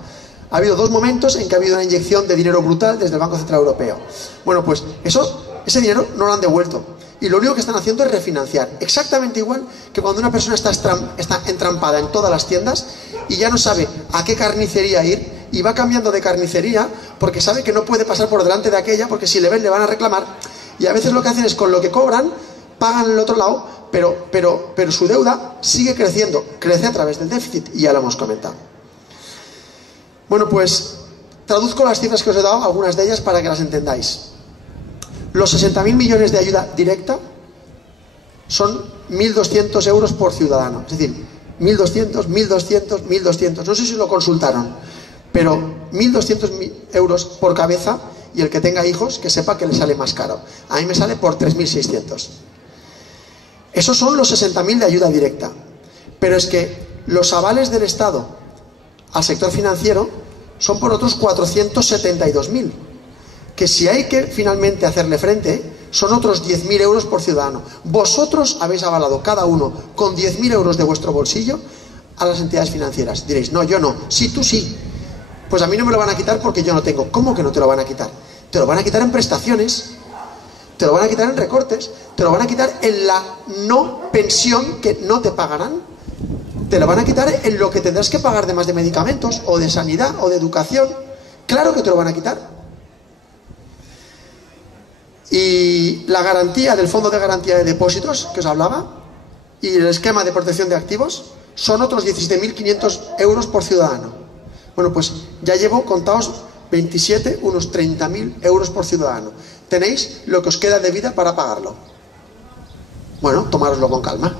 Ha habido dos momentos en que ha habido una inyección de dinero brutal desde el Banco Central Europeo. Bueno, pues ese dinero no lo han devuelto. Y lo único que están haciendo es refinanciar. Exactamente igual que cuando una persona está entrampada en todas las tiendas y ya no sabe a qué carnicería ir, y va cambiando de carnicería porque sabe que no puede pasar por delante de aquella, porque si le ven le van a reclamar. Y a veces lo que hacen es con lo que cobran, pagan el otro lado, pero su deuda sigue creciendo, crece a través del déficit, y ya lo hemos comentado. Bueno, pues traduzco las cifras que os he dado, algunas de ellas, para que las entendáis. Los 60.000 millones de ayuda directa son 1.200 euros por ciudadano. Es decir, 1.200, 1.200, 1.200. No sé si lo consultaron, pero 1.200 euros por cabeza, y el que tenga hijos, que sepa que le sale más caro. A mí me sale por 3.600. Esos son los 60.000 de ayuda directa. Pero es que los avales del Estado al sector financiero son por otros 472.000, que si hay que finalmente hacerle frente, son otros 10.000 euros por ciudadano. Vosotros habéis avalado cada uno con 10.000 euros de vuestro bolsillo a las entidades financieras. Diréis, no, yo no. Sí, tú sí. Pues a mí no me lo van a quitar porque yo no tengo. ¿Cómo que no te lo van a quitar? Te lo van a quitar en prestaciones, te lo van a quitar en recortes, te lo van a quitar en la no pensión que no te pagarán, te lo van a quitar en lo que tendrás que pagar de más de medicamentos, o de sanidad, o de educación. Claro que te lo van a quitar. Y la garantía del Fondo de Garantía de Depósitos, que os hablaba, y el esquema de protección de activos, son otros 17.500 euros por ciudadano. Bueno, pues ya llevo contados 27, unos 30.000 euros por ciudadano. Tenéis lo que os queda de vida para pagarlo. Bueno, tomároslo con calma.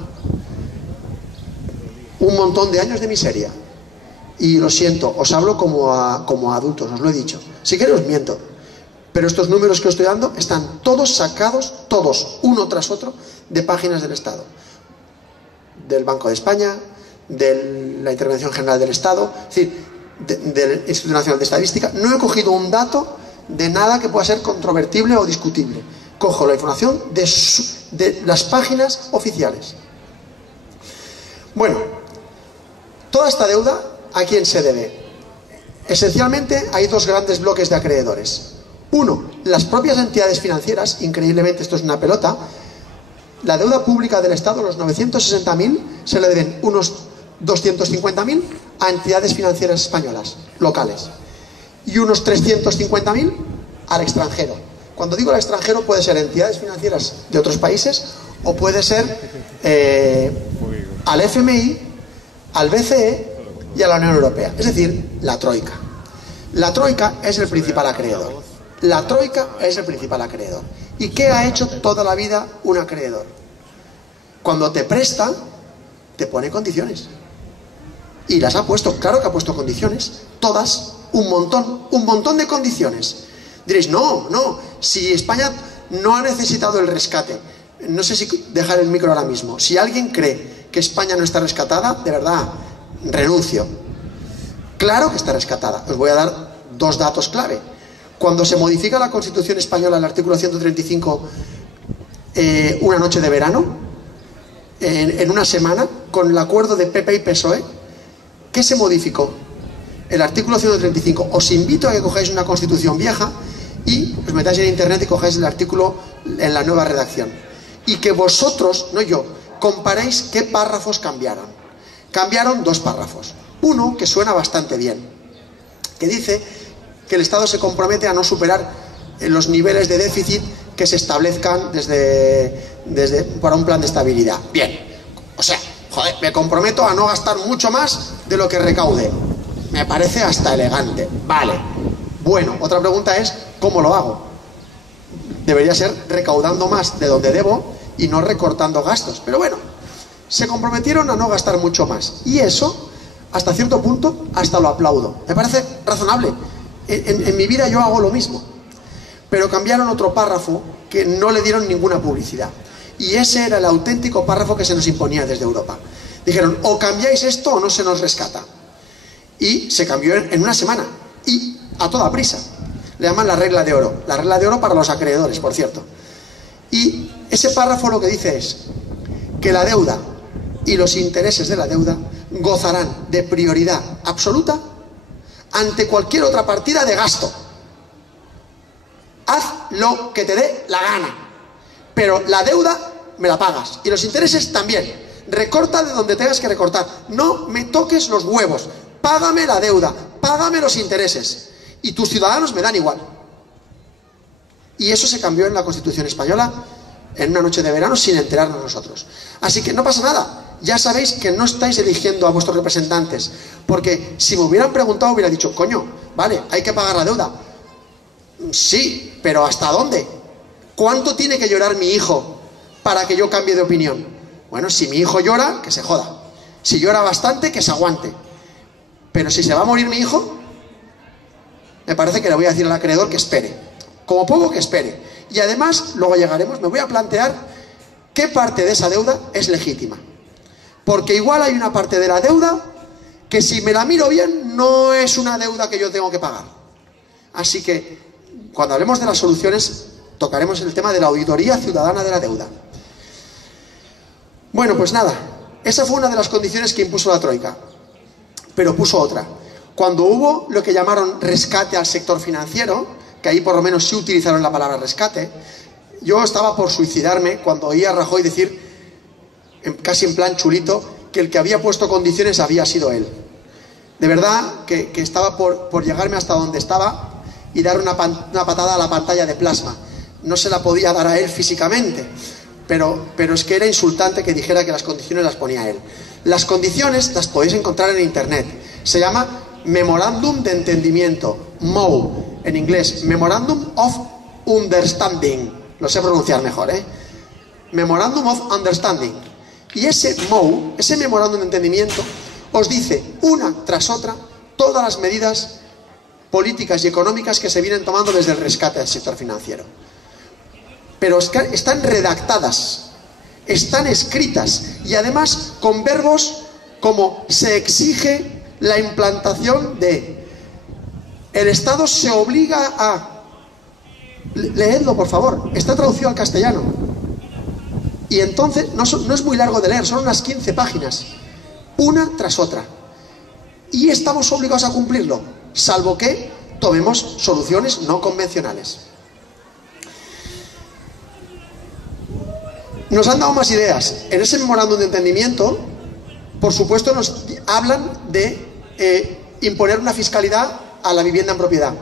Un montón de años de miseria. Y lo siento, os hablo como a adultos, os lo he dicho. Si queréis os miento. Pero estos números que os estoy dando están todos sacados, todos, uno tras otro, de páginas del Estado. Del Banco de España, de la Intervención General del Estado, es decir, del Instituto Nacional de Estadística. No he cogido un dato de nada que pueda ser controvertible o discutible. Cojo la información de las páginas oficiales. Bueno, toda esta deuda, ¿a quién se debe? Esencialmente hay dos grandes bloques de acreedores. Uno, las propias entidades financieras. Increíblemente, esto es una pelota. La deuda pública del Estado, los 960.000, se le deben unos 250.000 a entidades financieras españolas, locales, y unos 350.000 al extranjero. Cuando digo al extranjero, puede ser entidades financieras de otros países, o puede ser al FMI, al BCE y a la Unión Europea, es decir, la Troika. La Troika es el principal acreedor. La Troika es el principal acreedor. ¿Y qué ha hecho toda la vida un acreedor? Cuando te presta, te pone condiciones. Y las ha puesto, claro que ha puesto condiciones, todas, un montón de condiciones. Diréis, no, si España no ha necesitado el rescate, no sé si dejar el micro ahora mismo, si alguien cree que España no está rescatada, de verdad, renuncio. Claro que está rescatada. Os voy a dar dos datos clave. Cuando se modifica la Constitución española, el artículo 135, una noche de verano, en una semana, con el acuerdo de PP y PSOE, ¿qué se modificó? El artículo 135. Os invito a que cojáis una Constitución vieja y os metáis en internet y cojáis el artículo en la nueva redacción. Y que vosotros, no yo, comparéis qué párrafos cambiaron. Cambiaron dos párrafos. Uno, que suena bastante bien, que dice que el Estado se compromete a no superar los niveles de déficit que se establezcan para un plan de estabilidad. Bien, o sea, joder, me comprometo a no gastar mucho más de lo que recaude. Me parece hasta elegante. Vale. Bueno, otra pregunta es, ¿cómo lo hago? Debería ser recaudando más de donde debo y no recortando gastos. Pero bueno, se comprometieron a no gastar mucho más. Y eso, hasta cierto punto, hasta lo aplaudo. Me parece razonable. En mi vida yo hago lo mismo. Pero cambiaron otro párrafo que no le dieron ninguna publicidad. Y ese era el auténtico párrafo que se nos imponía desde Europa. Dijeron, o cambiáis esto o no se nos rescata. Y se cambió en una semana. Y a toda prisa. Le llaman la regla de oro. La regla de oro para los acreedores, por cierto. Y ese párrafo lo que dice es que la deuda y los intereses de la deuda gozarán de prioridad absoluta ante cualquier otra partida de gasto. Haz lo que te dé la gana, pero la deuda me la pagas y los intereses también. Recorta de donde tengas que recortar. No me toques los huevos. Págame la deuda, págame los intereses. Y tus ciudadanos me dan igual. Y eso se cambió en la Constitución española en una noche de verano sin enterarnos nosotros. Así que no pasa nada. Ya sabéis que no estáis eligiendo a vuestros representantes. Porque si me hubieran preguntado, hubiera dicho, coño, vale, hay que pagar la deuda. Sí, pero ¿hasta dónde? ¿Cuánto tiene que llorar mi hijo para que yo cambie de opinión? Bueno, si mi hijo llora, que se joda. Si llora bastante, que se aguante. Pero si se va a morir mi hijo, me parece que le voy a decir al acreedor que espere. Como poco que espere. Y además, luego llegaremos, me voy a plantear qué parte de esa deuda es legítima. Porque igual hay una parte de la deuda que si me la miro bien no es una deuda que yo tengo que pagar. Así que cuando hablemos de las soluciones tocaremos el tema de la auditoría ciudadana de la deuda. Bueno, pues nada, esa fue una de las condiciones que impuso la Troika, pero puso otra. Cuando hubo lo que llamaron rescate al sector financiero, que ahí por lo menos sí utilizaron la palabra rescate, yo estaba por suicidarme cuando oí a Rajoy decir, casi en plan chulito, que el que había puesto condiciones había sido él. De verdad que estaba por llegarme hasta donde estaba y dar una patada a la pantalla de plasma. No se la podía dar a él físicamente, pero es que era insultante que dijera que las condiciones las ponía él. Las condiciones las podéis encontrar en internet. Se llama Memorándum de Entendimiento, MOU, en inglés, Memorandum of Understanding. Lo sé pronunciar mejor, ¿eh? Memorandum of Understanding. Y ese MOU, ese Memorándum de Entendimiento, os dice una tras otra todas las medidas políticas y económicas que se vienen tomando desde el rescate del sector financiero. Pero están redactadas, están escritas y además con verbos como se exige la implantación de, el Estado se obliga a, leedlo por favor, está traducido al castellano y entonces no es muy largo de leer, son unas 15 páginas, una tras otra, y estamos obligados a cumplirlo, salvo que tomemos soluciones no convencionales. Nos han dado más ideas. En ese memorándum de entendimiento, por supuesto, nos hablan de imponer una fiscalidad a la vivienda en propiedad.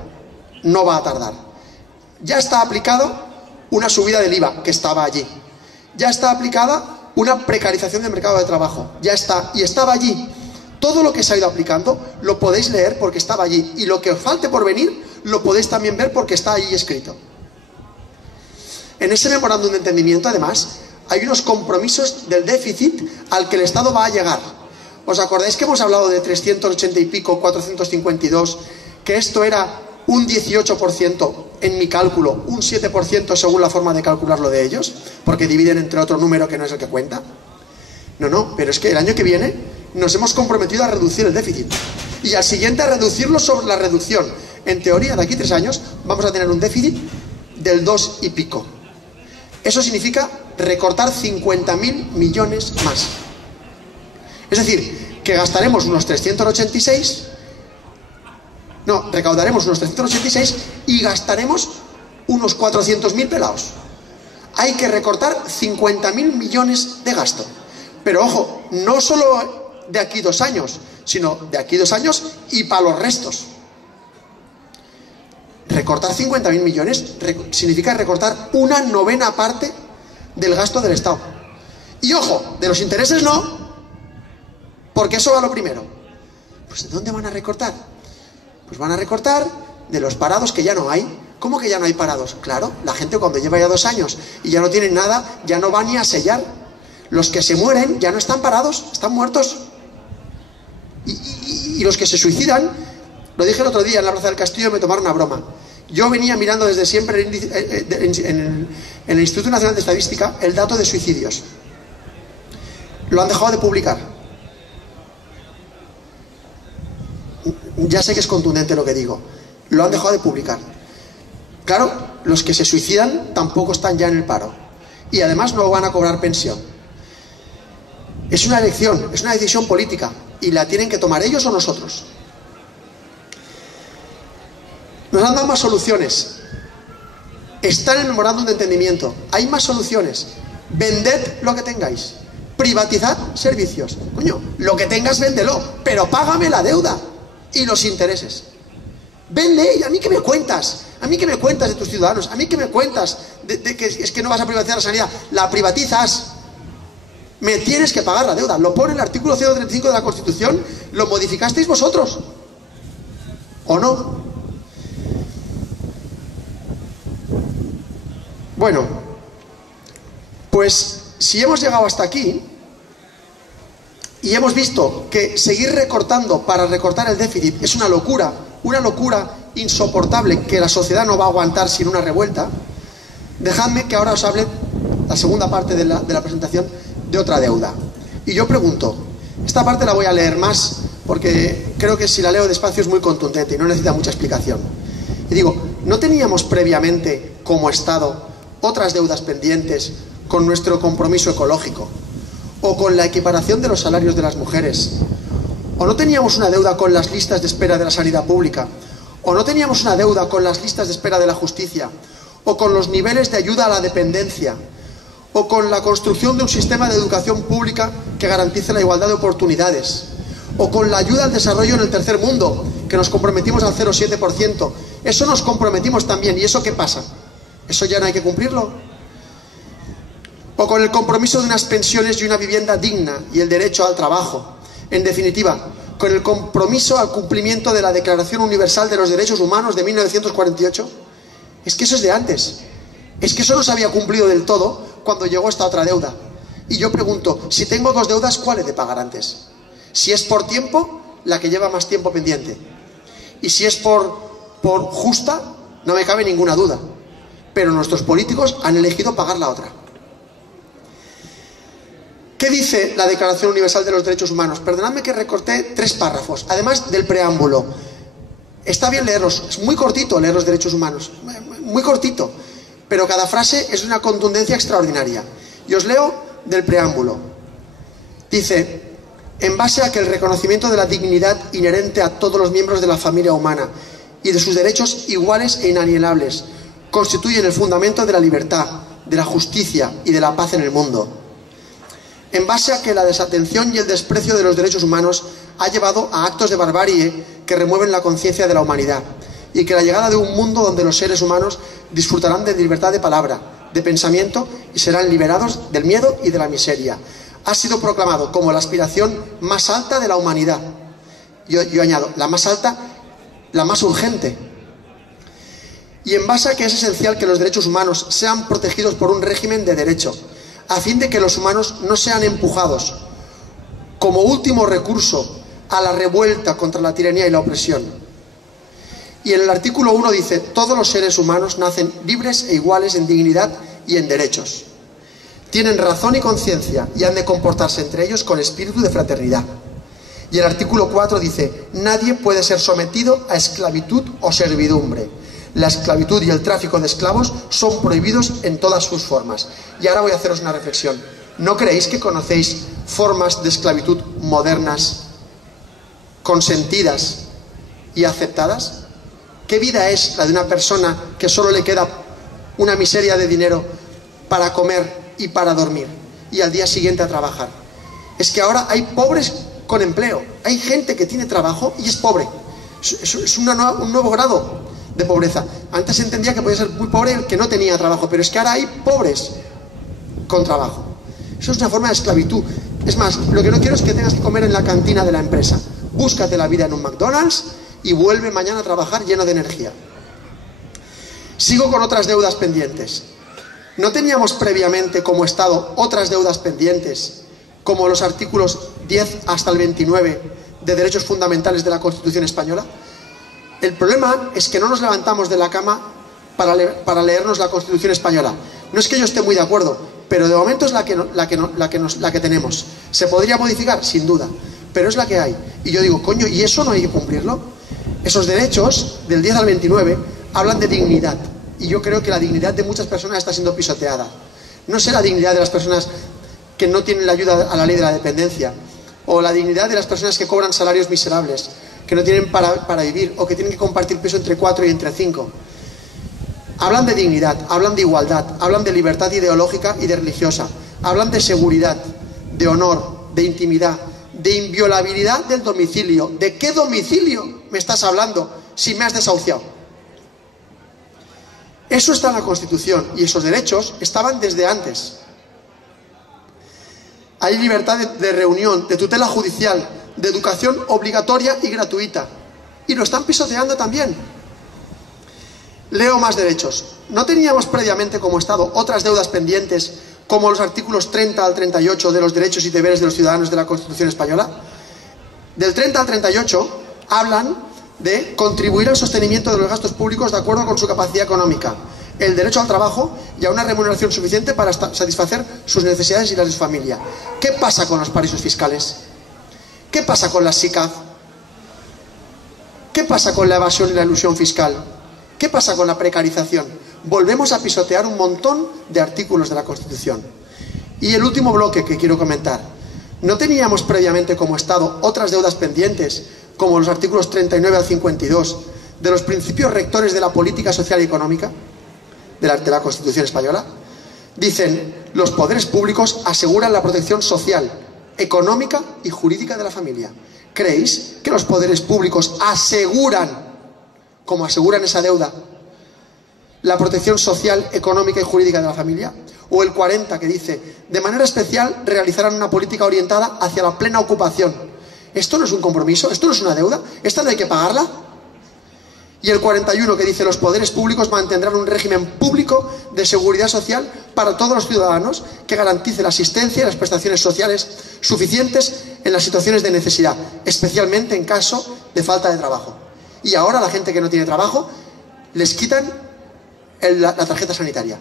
No va a tardar. Ya está aplicado una subida del IVA, que estaba allí. Ya está aplicada una precarización del mercado de trabajo. Ya está, y estaba allí. Todo lo que se ha ido aplicando lo podéis leer porque estaba allí. Y lo que os falte por venir, lo podéis también ver porque está allí escrito. En ese memorándum de entendimiento, además, hay unos compromisos del déficit al que el Estado va a llegar. ¿Os acordáis que hemos hablado de 380 y pico, 452, que esto era un 18% en mi cálculo, un 7% según la forma de calcularlo de ellos, porque dividen entre otro número que no es el que cuenta? No, pero es que el año que viene nos hemos comprometido a reducir el déficit y al siguiente a reducirlo sobre la reducción. En teoría, de aquí 3 años vamos a tener un déficit del 2 y pico. Eso significa recortar 50.000 millones más. Es decir, que gastaremos unos 386, recaudaremos unos 386 y gastaremos unos 400.000 pelados. Hay que recortar 50.000 millones de gasto. Pero ojo, no solo de aquí 2 años, sino de aquí 2 años y para los restos. Recortar 50.000 millones significa recortar una 9ª parte del gasto del Estado. Y ojo, de los intereses no, porque eso va lo primero. Pues ¿de dónde van a recortar? Pues van a recortar de los parados que ya no hay. ¿Cómo que ya no hay parados? Claro, la gente cuando lleva ya 2 años y ya no tienen nada, ya no va ni a sellar. Los que se mueren ya no están parados, están muertos. Y los que se suicidan, lo dije el otro día en la Plaza del Castillo, me tomaron una broma. Yo venía mirando desde siempre en el Instituto Nacional de Estadística el dato de suicidios. Lo han dejado de publicar. Ya sé que es contundente lo que digo. Lo han dejado de publicar. Claro, los que se suicidan tampoco están ya en el paro. Y además no van a cobrar pensión. Es una elección, es una decisión política. Y la tienen que tomar ellos o nosotros. Nos han dado más soluciones. Está en el memorándum de entendimiento. Hay más soluciones. Vended lo que tengáis. Privatizad servicios. Coño, lo que tengas véndelo, pero págame la deuda y los intereses. Vende, y a mí que me cuentas. A mí que me cuentas de tus ciudadanos. A mí que me cuentas de que es que no vas a privatizar la sanidad. La privatizas. Me tienes que pagar la deuda. Lo pone el artículo 135 de la Constitución. Lo modificasteis vosotros. ¿O no? Bueno, pues si hemos llegado hasta aquí y hemos visto que seguir recortando para recortar el déficit es una locura insoportable que la sociedad no va a aguantar sin una revuelta, dejadme que ahora os hable, la segunda parte de la presentación, de otra deuda. Y yo pregunto, esta parte la voy a leer más porque creo que si la leo despacio es muy contundente y no necesita mucha explicación. Y digo, ¿no teníamos previamente como Estado otras deudas pendientes con nuestro compromiso ecológico? ¿O con la equiparación de los salarios de las mujeres? ¿O no teníamos una deuda con las listas de espera de la sanidad pública? ¿O no teníamos una deuda con las listas de espera de la justicia? ¿O con los niveles de ayuda a la dependencia? ¿O con la construcción de un sistema de educación pública que garantice la igualdad de oportunidades? ¿O con la ayuda al desarrollo en el tercer mundo, que nos comprometimos al 0,7%? Eso nos comprometimos también. ¿Y eso qué pasa? ¿Eso ya no hay que cumplirlo? ¿O con el compromiso de unas pensiones y una vivienda digna y el derecho al trabajo? En definitiva, con el compromiso al cumplimiento de la Declaración Universal de los Derechos Humanos de 1948. Es que eso es de antes. Es que eso no se había cumplido del todo cuando llegó esta otra deuda. Y yo pregunto, si tengo dos deudas, ¿cuál he de pagar antes? Si es por tiempo, la que lleva más tiempo pendiente. Y si es por justa, no me cabe ninguna duda. Pero nuestros políticos han elegido pagar la otra. ¿Qué dice la Declaración Universal de los Derechos Humanos? Perdonadme que recorté 3 párrafos, además del preámbulo. Está bien leerlos, es muy cortito leer los derechos humanos, muy cortito, pero cada frase es de una contundencia extraordinaria. Y os leo del preámbulo. Dice, en base a que el reconocimiento de la dignidad inherente a todos los miembros de la familia humana y de sus derechos iguales e inalienables constituyen el fundamento de la libertad, de la justicia y de la paz en el mundo. En base a que la desatención y el desprecio de los derechos humanos ha llevado a actos de barbarie que remueven la conciencia de la humanidad, y que la llegada de un mundo donde los seres humanos disfrutarán de libertad de palabra, de pensamiento y serán liberados del miedo y de la miseria, ha sido proclamado como la aspiración más alta de la humanidad. Yo añado, la más alta, la más urgente. Y en base a que es esencial que los derechos humanos sean protegidos por un régimen de derecho, a fin de que los humanos no sean empujados como último recurso a la revuelta contra la tiranía y la opresión. Y en el artículo 1 dice, todos los seres humanos nacen libres e iguales en dignidad y en derechos. Tienen razón y conciencia y han de comportarse entre ellos con espíritu de fraternidad. Y el artículo 4 dice, nadie puede ser sometido a esclavitud o servidumbre. La esclavitud y el tráfico de esclavos son prohibidos en todas sus formas. Y ahora voy a haceros una reflexión. ¿No creéis que conocéis formas de esclavitud modernas, consentidas y aceptadas? ¿Qué vida es la de una persona que solo le queda una miseria de dinero para comer y para dormir y al día siguiente a trabajar? Es que ahora hay pobres con empleo, hay gente que tiene trabajo y es pobre. Es un nuevo grado de pobreza. Antes se entendía que podía ser muy pobre el que no tenía trabajo, pero es que ahora hay pobres con trabajo. Eso es una forma de esclavitud. Es más, lo que no quiero es que tengas que comer en la cantina de la empresa. Búscate la vida en un McDonald's y vuelve mañana a trabajar lleno de energía. Sigo con otras deudas pendientes. ¿No teníamos previamente como Estado otras deudas pendientes, como los artículos 10 hasta el 29 de derechos fundamentales de la Constitución española? El problema es que no nos levantamos de la cama para leernos la Constitución española. No es que yo esté muy de acuerdo, pero de momento es la que tenemos. ¿Se podría modificar? Sin duda, pero es la que hay. Y yo digo, coño, ¿y eso no hay que cumplirlo? Esos derechos, del 10 al 29, hablan de dignidad. Y yo creo que la dignidad de muchas personas está siendo pisoteada. No sé la dignidad de las personas que no tienen la ayuda a la ley de la dependencia, o la dignidad de las personas que cobran salarios miserables, que no tienen para vivir, o que tienen que compartir piso entre 4 y entre 5. Hablan de dignidad, hablan de igualdad, hablan de libertad ideológica y de religiosa, hablan de seguridad, de honor, de intimidad, de inviolabilidad del domicilio. ¿De qué domicilio me estás hablando si me has desahuciado? Eso está en la Constitución y esos derechos estaban desde antes. Hay libertad de reunión, de tutela judicial, de educación obligatoria y gratuita. Y lo están pisoteando también. Leo más derechos. ¿No teníamos previamente como Estado otras deudas pendientes, como los artículos 30 al 38 de los derechos y deberes de los ciudadanos de la Constitución española? Del 30 al 38 hablan de contribuir al sostenimiento de los gastos públicos de acuerdo con su capacidad económica, el derecho al trabajo y a una remuneración suficiente para satisfacer sus necesidades y las de su familia. ¿Qué pasa con los paraísos fiscales? ¿Qué pasa con las SICAV? ¿Qué pasa con la evasión y la elusión fiscal? ¿Qué pasa con la precarización? Volvemos a pisotear un montón de artículos de la Constitución. Y el último bloque que quiero comentar. ¿No teníamos previamente como Estado otras deudas pendientes, como los artículos 39 al 52, de los principios rectores de la política social y económica de la Constitución española? Dicen, los poderes públicos aseguran la protección social, económica y jurídica de la familia. ¿Creéis que los poderes públicos aseguran, como aseguran esa deuda, la protección social, económica y jurídica de la familia? O el 40 que dice, de manera especial realizarán una política orientada hacia la plena ocupación. ¿Esto no es un compromiso? ¿Esto no es una deuda? ¿Esta no hay que pagarla? Y el 41 que dice, los poderes públicos mantendrán un régimen público de seguridad social para todos los ciudadanos que garantice la asistencia y las prestaciones sociales suficientes en las situaciones de necesidad, especialmente en caso de falta de trabajo. Y ahora la gente que no tiene trabajo les quitan la tarjeta sanitaria.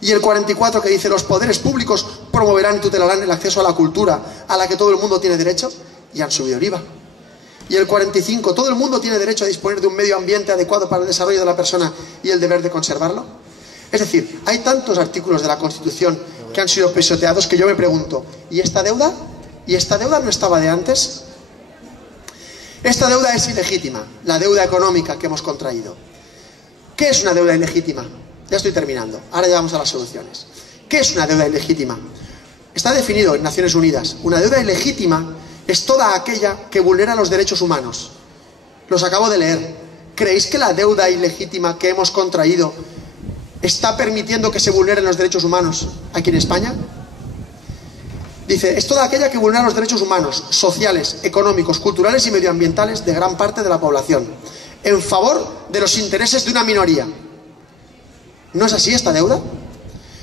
Y el 44 que dice, los poderes públicos promoverán y tutelarán el acceso a la cultura a la que todo el mundo tiene derecho, y han subido el IVA. Y el 45, todo el mundo tiene derecho a disponer de un medio ambiente adecuado para el desarrollo de la persona y el deber de conservarlo. Es decir, hay tantos artículos de la Constitución que han sido pisoteados que yo me pregunto, ¿y esta deuda? ¿Y esta deuda no estaba de antes? Esta deuda es ilegítima, la deuda económica que hemos contraído. ¿Qué es una deuda ilegítima? Ya estoy terminando, ahora ya vamos a las soluciones. ¿Qué es una deuda ilegítima? Está definido en Naciones Unidas. Una deuda ilegítima es toda aquella que vulnera los derechos humanos. Los acabo de leer. ¿Creéis que la deuda ilegítima que hemos contraído está permitiendo que se vulneren los derechos humanos aquí en España? Dice, es toda aquella que vulnera los derechos humanos, sociales, económicos, culturales y medioambientales de gran parte de la población, en favor de los intereses de una minoría. ¿No es así esta deuda?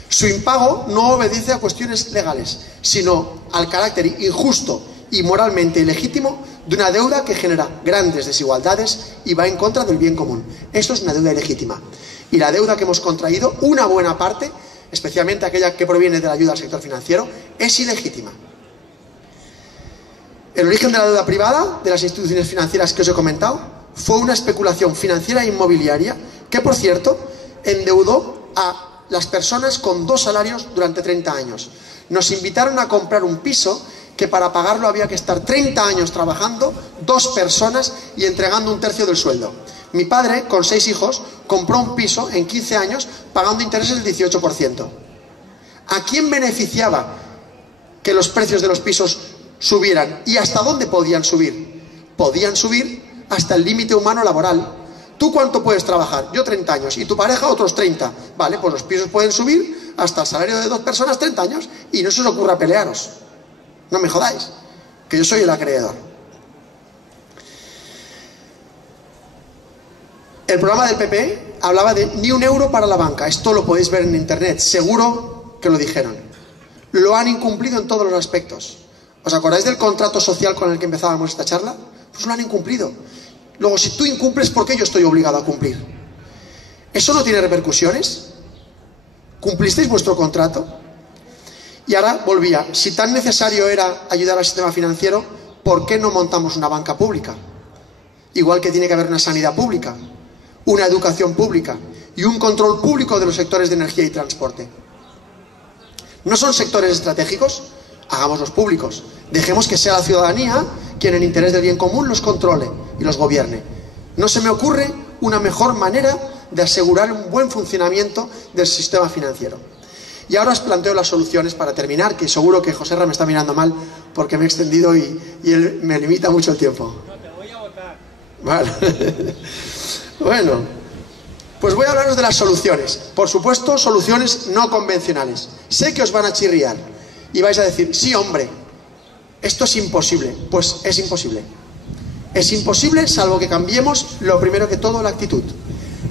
Su impago no obedece a cuestiones legales, sino al carácter injusto y moralmente ilegítimo de una deuda que genera grandes desigualdades y va en contra del bien común. Esto es una deuda ilegítima. Y la deuda que hemos contraído, una buena parte, especialmente aquella que proviene de la ayuda al sector financiero, es ilegítima. El origen de la deuda privada de las instituciones financieras que os he comentado fue una especulación financiera e inmobiliaria que, por cierto, endeudó a las personas con 2 salarios durante 30 años. Nos invitaron a comprar un piso que para pagarlo había que estar 30 años trabajando, 2 personas y entregando 1/3 del sueldo. Mi padre, con 6 hijos, compró un piso en 15 años pagando intereses del 18%. ¿A quién beneficiaba que los precios de los pisos subieran? ¿Y hasta dónde podían subir? Podían subir hasta el límite humano laboral. ¿Tú cuánto puedes trabajar? Yo 30 años. ¿Y tu pareja otros 30? Vale, pues los pisos pueden subir hasta el salario de 2 personas 30 años. Y no se os ocurra pelearos. No me jodáis, que yo soy el acreedor. El programa del PP hablaba de ni un euro para la banca. Esto lo podéis ver en internet. Seguro que lo dijeron. Lo han incumplido en todos los aspectos. ¿Os acordáis del contrato social con el que empezábamos esta charla? Pues lo han incumplido. Luego, si tú incumples, ¿por qué yo estoy obligado a cumplir? ¿Eso no tiene repercusiones? ¿Cumplisteis vuestro contrato? Y ahora volvía. Si tan necesario era ayudar al sistema financiero, ¿por qué no montamos una banca pública? Igual que tiene que haber una sanidad pública, una educación pública y un control público de los sectores de energía y transporte. ¿No son sectores estratégicos? Hagámoslos públicos. Dejemos que sea la ciudadanía quien en interés del bien común los controle y los gobierne. No se me ocurre una mejor manera de asegurar un buen funcionamiento del sistema financiero. Y ahora os planteo las soluciones para terminar, que seguro que José Ra me está mirando mal porque me he extendido y él me limita mucho el tiempo. No, te voy a votar. Vale. Bueno, pues voy a hablaros de las soluciones. Por supuesto, soluciones no convencionales. Sé que os van a chirriar y vais a decir, sí, hombre, esto es imposible. Pues es imposible. Es imposible salvo que cambiemos, lo primero que todo, la actitud.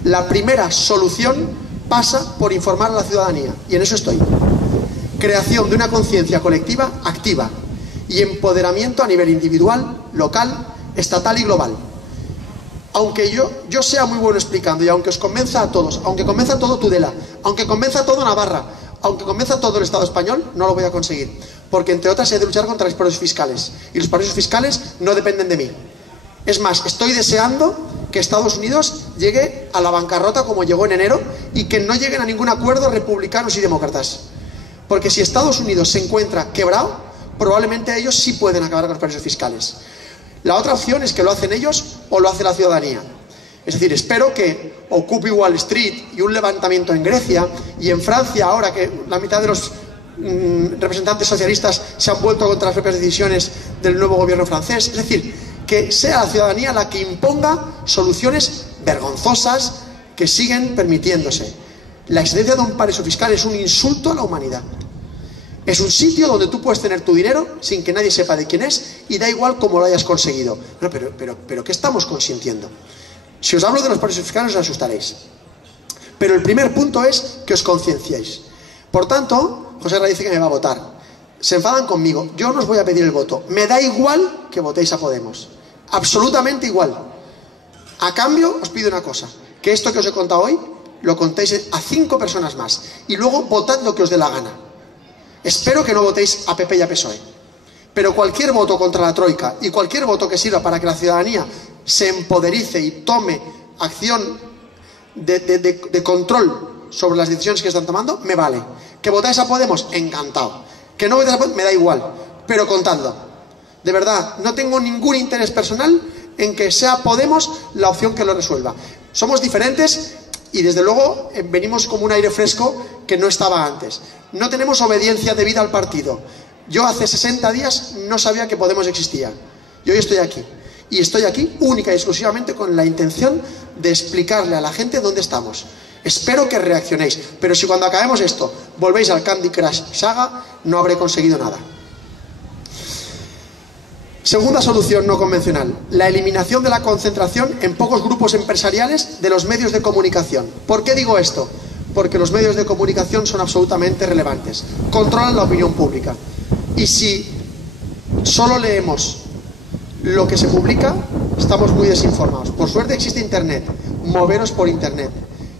La primera solución pasa por informar a la ciudadanía, y en eso estoy. Creación de una conciencia colectiva activa y empoderamiento a nivel individual, local, estatal y global. Aunque yo sea muy bueno explicando y aunque os convenza a todos, aunque convenza a todo Tudela, aunque convenza a todo Navarra, aunque convenza a todo el Estado español, no lo voy a conseguir. Porque entre otras he de luchar contra los paraísos fiscales. Y los paraísos fiscales no dependen de mí. Es más, estoy deseando que Estados Unidos llegue a la bancarrota como llegó en enero y que no lleguen a ningún acuerdo republicanos y demócratas. Porque si Estados Unidos se encuentra quebrado, probablemente ellos sí pueden acabar con los paraísos fiscales. La otra opción es que lo hacen ellos o lo hace la ciudadanía. Es decir, espero que ocupe Wall Street y un levantamiento en Grecia y en Francia, ahora que la mitad de los representantes socialistas se han vuelto contra las propias decisiones del nuevo gobierno francés. Es decir, que sea la ciudadanía la que imponga soluciones vergonzosas que siguen permitiéndose. La existencia de un paraíso fiscal es un insulto a la humanidad. Es un sitio donde tú puedes tener tu dinero sin que nadie sepa de quién es y da igual cómo lo hayas conseguido. No, pero ¿qué estamos consintiendo? Si os hablo de los paraísos fiscales os asustaréis. Pero el primer punto es que os concienciéis. Por tanto, José Ra dice que me va a votar. Se enfadan conmigo. Yo no os voy a pedir el voto. Me da igual que votéis a Podemos. Absolutamente igual. A cambio, os pido una cosa. Que esto que os he contado hoy, lo contéis a 5 personas más. Y luego votad lo que os dé la gana. Espero que no votéis a PP y a PSOE. Pero cualquier voto contra la Troika y cualquier voto que sirva para que la ciudadanía se empoderice y tome acción de control sobre las decisiones que están tomando, me vale. ¿Que votáis a Podemos? Encantado. ¿Que no votáis a Podemos? Me da igual. Pero contadlo. De verdad, no tengo ningún interés personal en que sea Podemos la opción que lo resuelva. Somos diferentes y desde luego venimos como un aire fresco que no estaba antes. No tenemos obediencia debida al partido. Yo hace 60 días no sabía que Podemos existía. Y hoy estoy aquí. Y estoy aquí única y exclusivamente con la intención de explicarle a la gente dónde estamos. Espero que reaccionéis. Pero si cuando acabemos esto volvéis al Candy Crush Saga, no habré conseguido nada. Segunda solución no convencional. La eliminación de la concentración en pocos grupos empresariales de los medios de comunicación. ¿Por qué digo esto? Porque los medios de comunicación son absolutamente relevantes. Controlan la opinión pública. Y si solo leemos lo que se publica, estamos muy desinformados. Por suerte existe Internet. Moveros por Internet.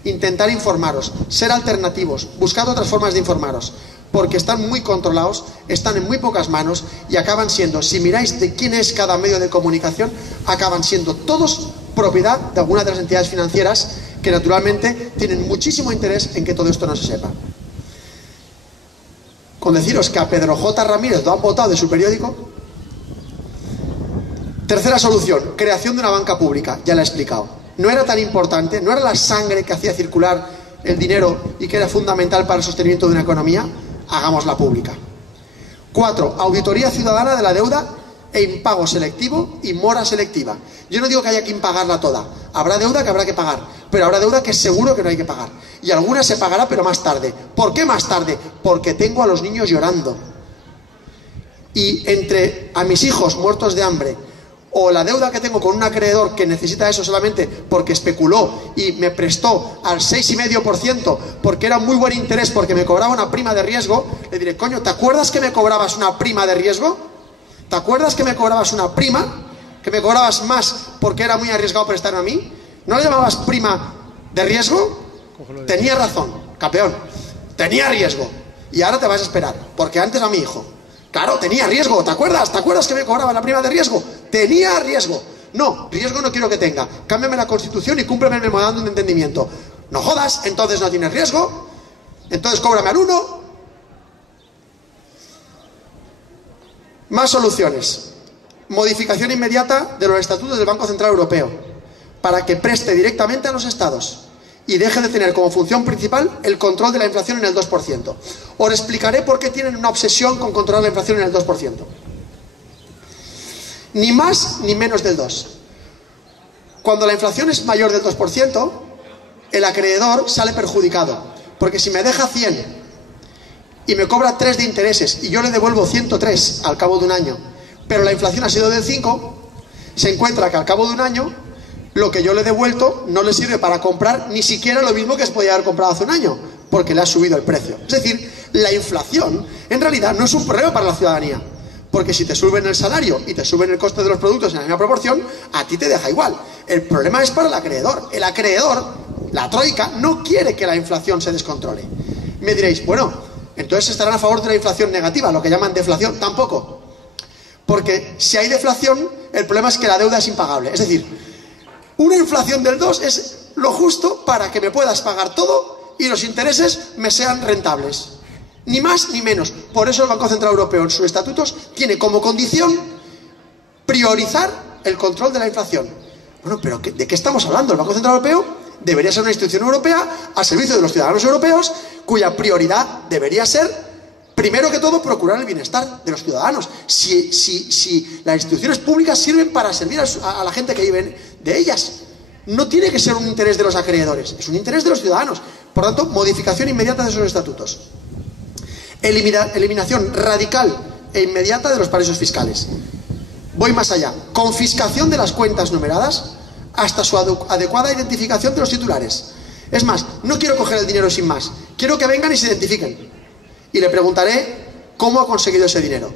Intentar informaros. Ser alternativos. Buscad otras formas de informaros. Porque están muy controlados, están en muy pocas manos y acaban siendo, si miráis de quién es cada medio de comunicación, acaban siendo todos propiedad de algunas de las entidades financieras que naturalmente tienen muchísimo interés en que todo esto no se sepa. Con deciros que a Pedro J. Ramírez lo han votado de su periódico. Tercera solución, creación de una banca pública, ya la he explicado. No era tan importante, no era la sangre que hacía circular el dinero y que era fundamental para el sostenimiento de una economía. Hagámosla pública. 4. Auditoría ciudadana de la deuda e impago selectivo y mora selectiva. Yo no digo que haya que impagarla toda. Habrá deuda que habrá que pagar, pero habrá deuda que seguro que no hay que pagar. Y alguna se pagará, pero más tarde. ¿Por qué más tarde? Porque tengo a los niños llorando. Y entre a mis hijos muertos de hambre o la deuda que tengo con un acreedor que necesita eso solamente porque especuló y me prestó al 6,5% porque era muy buen interés porque me cobraba una prima de riesgo, le diré, coño, ¿te acuerdas que me cobrabas una prima de riesgo? ¿Te acuerdas que me cobrabas una prima? ¿Que me cobrabas más porque era muy arriesgado prestarme a mí? ¿No le llamabas prima de riesgo? Tenía razón, campeón, tenía riesgo. Y ahora te vas a esperar, porque antes a mi hijo. Claro, tenía riesgo, ¿te acuerdas? ¿Te acuerdas que me cobraba la prima de riesgo? Tenía riesgo. No, riesgo no quiero que tenga. Cámbiame la Constitución y cúmpleme el memorándum de entendimiento. No jodas, entonces no tienes riesgo. Entonces cóbrame al 1. Más soluciones. Modificación inmediata de los estatutos del Banco Central Europeo para que preste directamente a los estados y deje de tener como función principal el control de la inflación en el 2%. Os explicaré por qué tienen una obsesión con controlar la inflación en el 2%. Ni más ni menos del 2%. Cuando la inflación es mayor del 2%, el acreedor sale perjudicado. Porque si me deja 100 y me cobra 3 de intereses y yo le devuelvo 103 al cabo de un año, pero la inflación ha sido del 5%, se encuentra que al cabo de un año lo que yo le he devuelto no le sirve para comprar ni siquiera lo mismo que se podía haber comprado hace un año, porque le ha subido el precio. Es decir, la inflación en realidad no es un problema para la ciudadanía, porque si te suben el salario y te suben el coste de los productos en la misma proporción, a ti te deja igual. El problema es para el acreedor. El acreedor, la troika, no quiere que la inflación se descontrole. Me diréis, bueno, entonces estarán a favor de la inflación negativa, lo que llaman deflación. Tampoco. Porque si hay deflación, el problema es que la deuda es impagable. Es decir, una inflación del 2 es lo justo para que me puedas pagar todo y los intereses me sean rentables. Ni más ni menos. Por eso el Banco Central Europeo en sus estatutos tiene como condición priorizar el control de la inflación. Bueno, pero ¿de qué estamos hablando? El Banco Central Europeo debería ser una institución europea al servicio de los ciudadanos europeos, cuya prioridad debería ser, primero que todo, procurar el bienestar de los ciudadanos. Si las instituciones públicas sirven para servir a la gente que vive de ellas, no tiene que ser un interés de los acreedores, es un interés de los ciudadanos. Por tanto, modificación inmediata de esos estatutos. Eliminación radical e inmediata de los paraísos fiscales. Voy más allá. Confiscación de las cuentas numeradas hasta su adecuada identificación de los titulares. Es más, no quiero coger el dinero sin más. Quiero que vengan y se identifiquen. Y le preguntaré cómo ha conseguido ese dinero.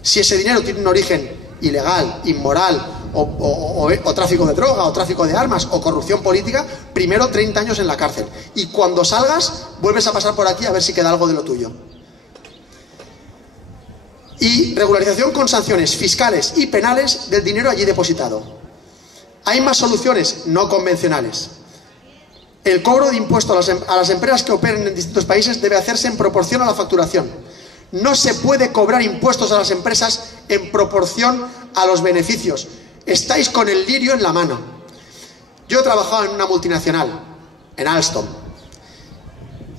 Si ese dinero tiene un origen ilegal, inmoral, o tráfico de droga, o tráfico de armas, o corrupción política, primero 30 años en la cárcel. Y cuando salgas, vuelves a pasar por aquí a ver si queda algo de lo tuyo. Y regularización con sanciones fiscales y penales del dinero allí depositado. Hay más soluciones no convencionales. El cobro de impuestos a las empresas que operen en distintos países debe hacerse en proporción a la facturación. No se puede cobrar impuestos a las empresas en proporción a los beneficios. Estáis con el lirio en la mano. Yo he trabajado en una multinacional, en Alstom.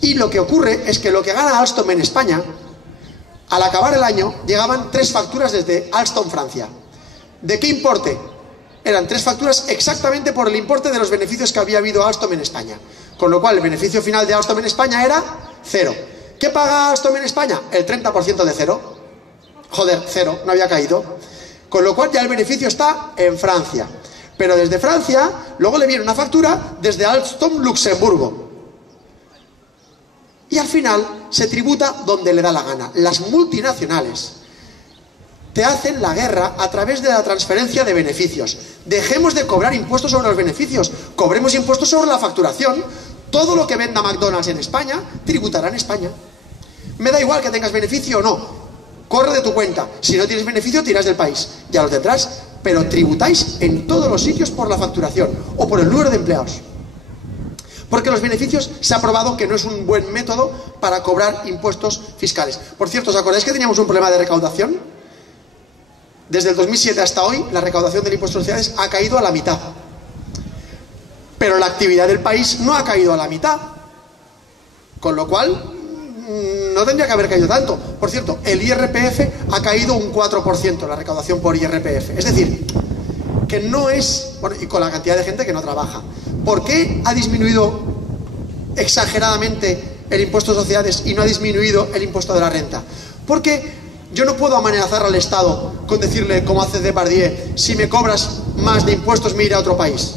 Y lo que ocurre es que lo que gana Alstom en España, al acabar el año, llegaban 3 facturas desde Alstom, Francia. ¿De qué importe? Eran 3 facturas exactamente por el importe de los beneficios que había habido Alstom en España. Con lo cual el beneficio final de Alstom en España era 0. ¿Qué paga Alstom en España? El 30% de 0. Joder, 0, no había caído. Con lo cual ya el beneficio está en Francia. Pero desde Francia, luego le viene una factura desde Alstom Luxemburgo. Y al final se tributa donde le da la gana. Las multinacionales te hacen la guerra a través de la transferencia de beneficios. Dejemos de cobrar impuestos sobre los beneficios, cobremos impuestos sobre la facturación. Todo lo que venda McDonald's en España, tributará en España. Me da igual que tengas beneficio o no, corre de tu cuenta. Si no tienes beneficio, tiras del país, ya lo tendrás, pero tributáis en todos los sitios por la facturación o por el número de empleados. Porque los beneficios se ha probado que no es un buen método para cobrar impuestos fiscales. Por cierto, ¿os acordáis que teníamos un problema de recaudación? Desde el 2007 hasta hoy, la recaudación del impuesto de sociedades ha caído a la mitad. Pero la actividad del país no ha caído a la mitad. Con lo cual, no tendría que haber caído tanto. Por cierto, el IRPF ha caído un 4%, la recaudación por IRPF. Es decir, que no es... Bueno, y con la cantidad de gente que no trabaja. ¿Por qué ha disminuido exageradamente el impuesto de sociedades y no ha disminuido el impuesto de la renta? Porque yo no puedo amenazar al Estado con decirle, como hace Depardieu, si me cobras más de impuestos me iré a otro país.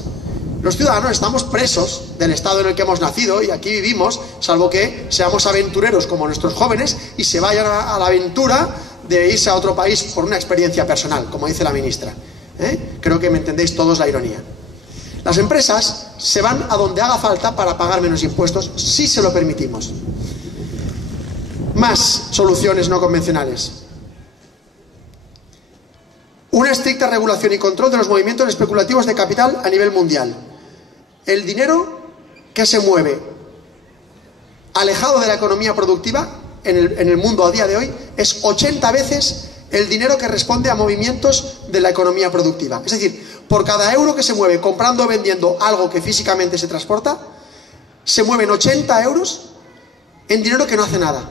Los ciudadanos estamos presos del Estado en el que hemos nacido y aquí vivimos, salvo que seamos aventureros como nuestros jóvenes y se vayan a la aventura de irse a otro país por una experiencia personal, como dice la ministra. Creo que me entendéis todos la ironía. Las empresas se van a donde haga falta para pagar menos impuestos, si se lo permitimos. Más soluciones no convencionales. Una estricta regulación y control de los movimientos especulativos de capital a nivel mundial. El dinero que se mueve alejado de la economía productiva en el mundo a día de hoy es 80 veces el dinero que responde a movimientos de la economía productiva. Es decir, por cada euro que se mueve comprando o vendiendo algo que físicamente se transporta, se mueven 80 euros en dinero que no hace nada,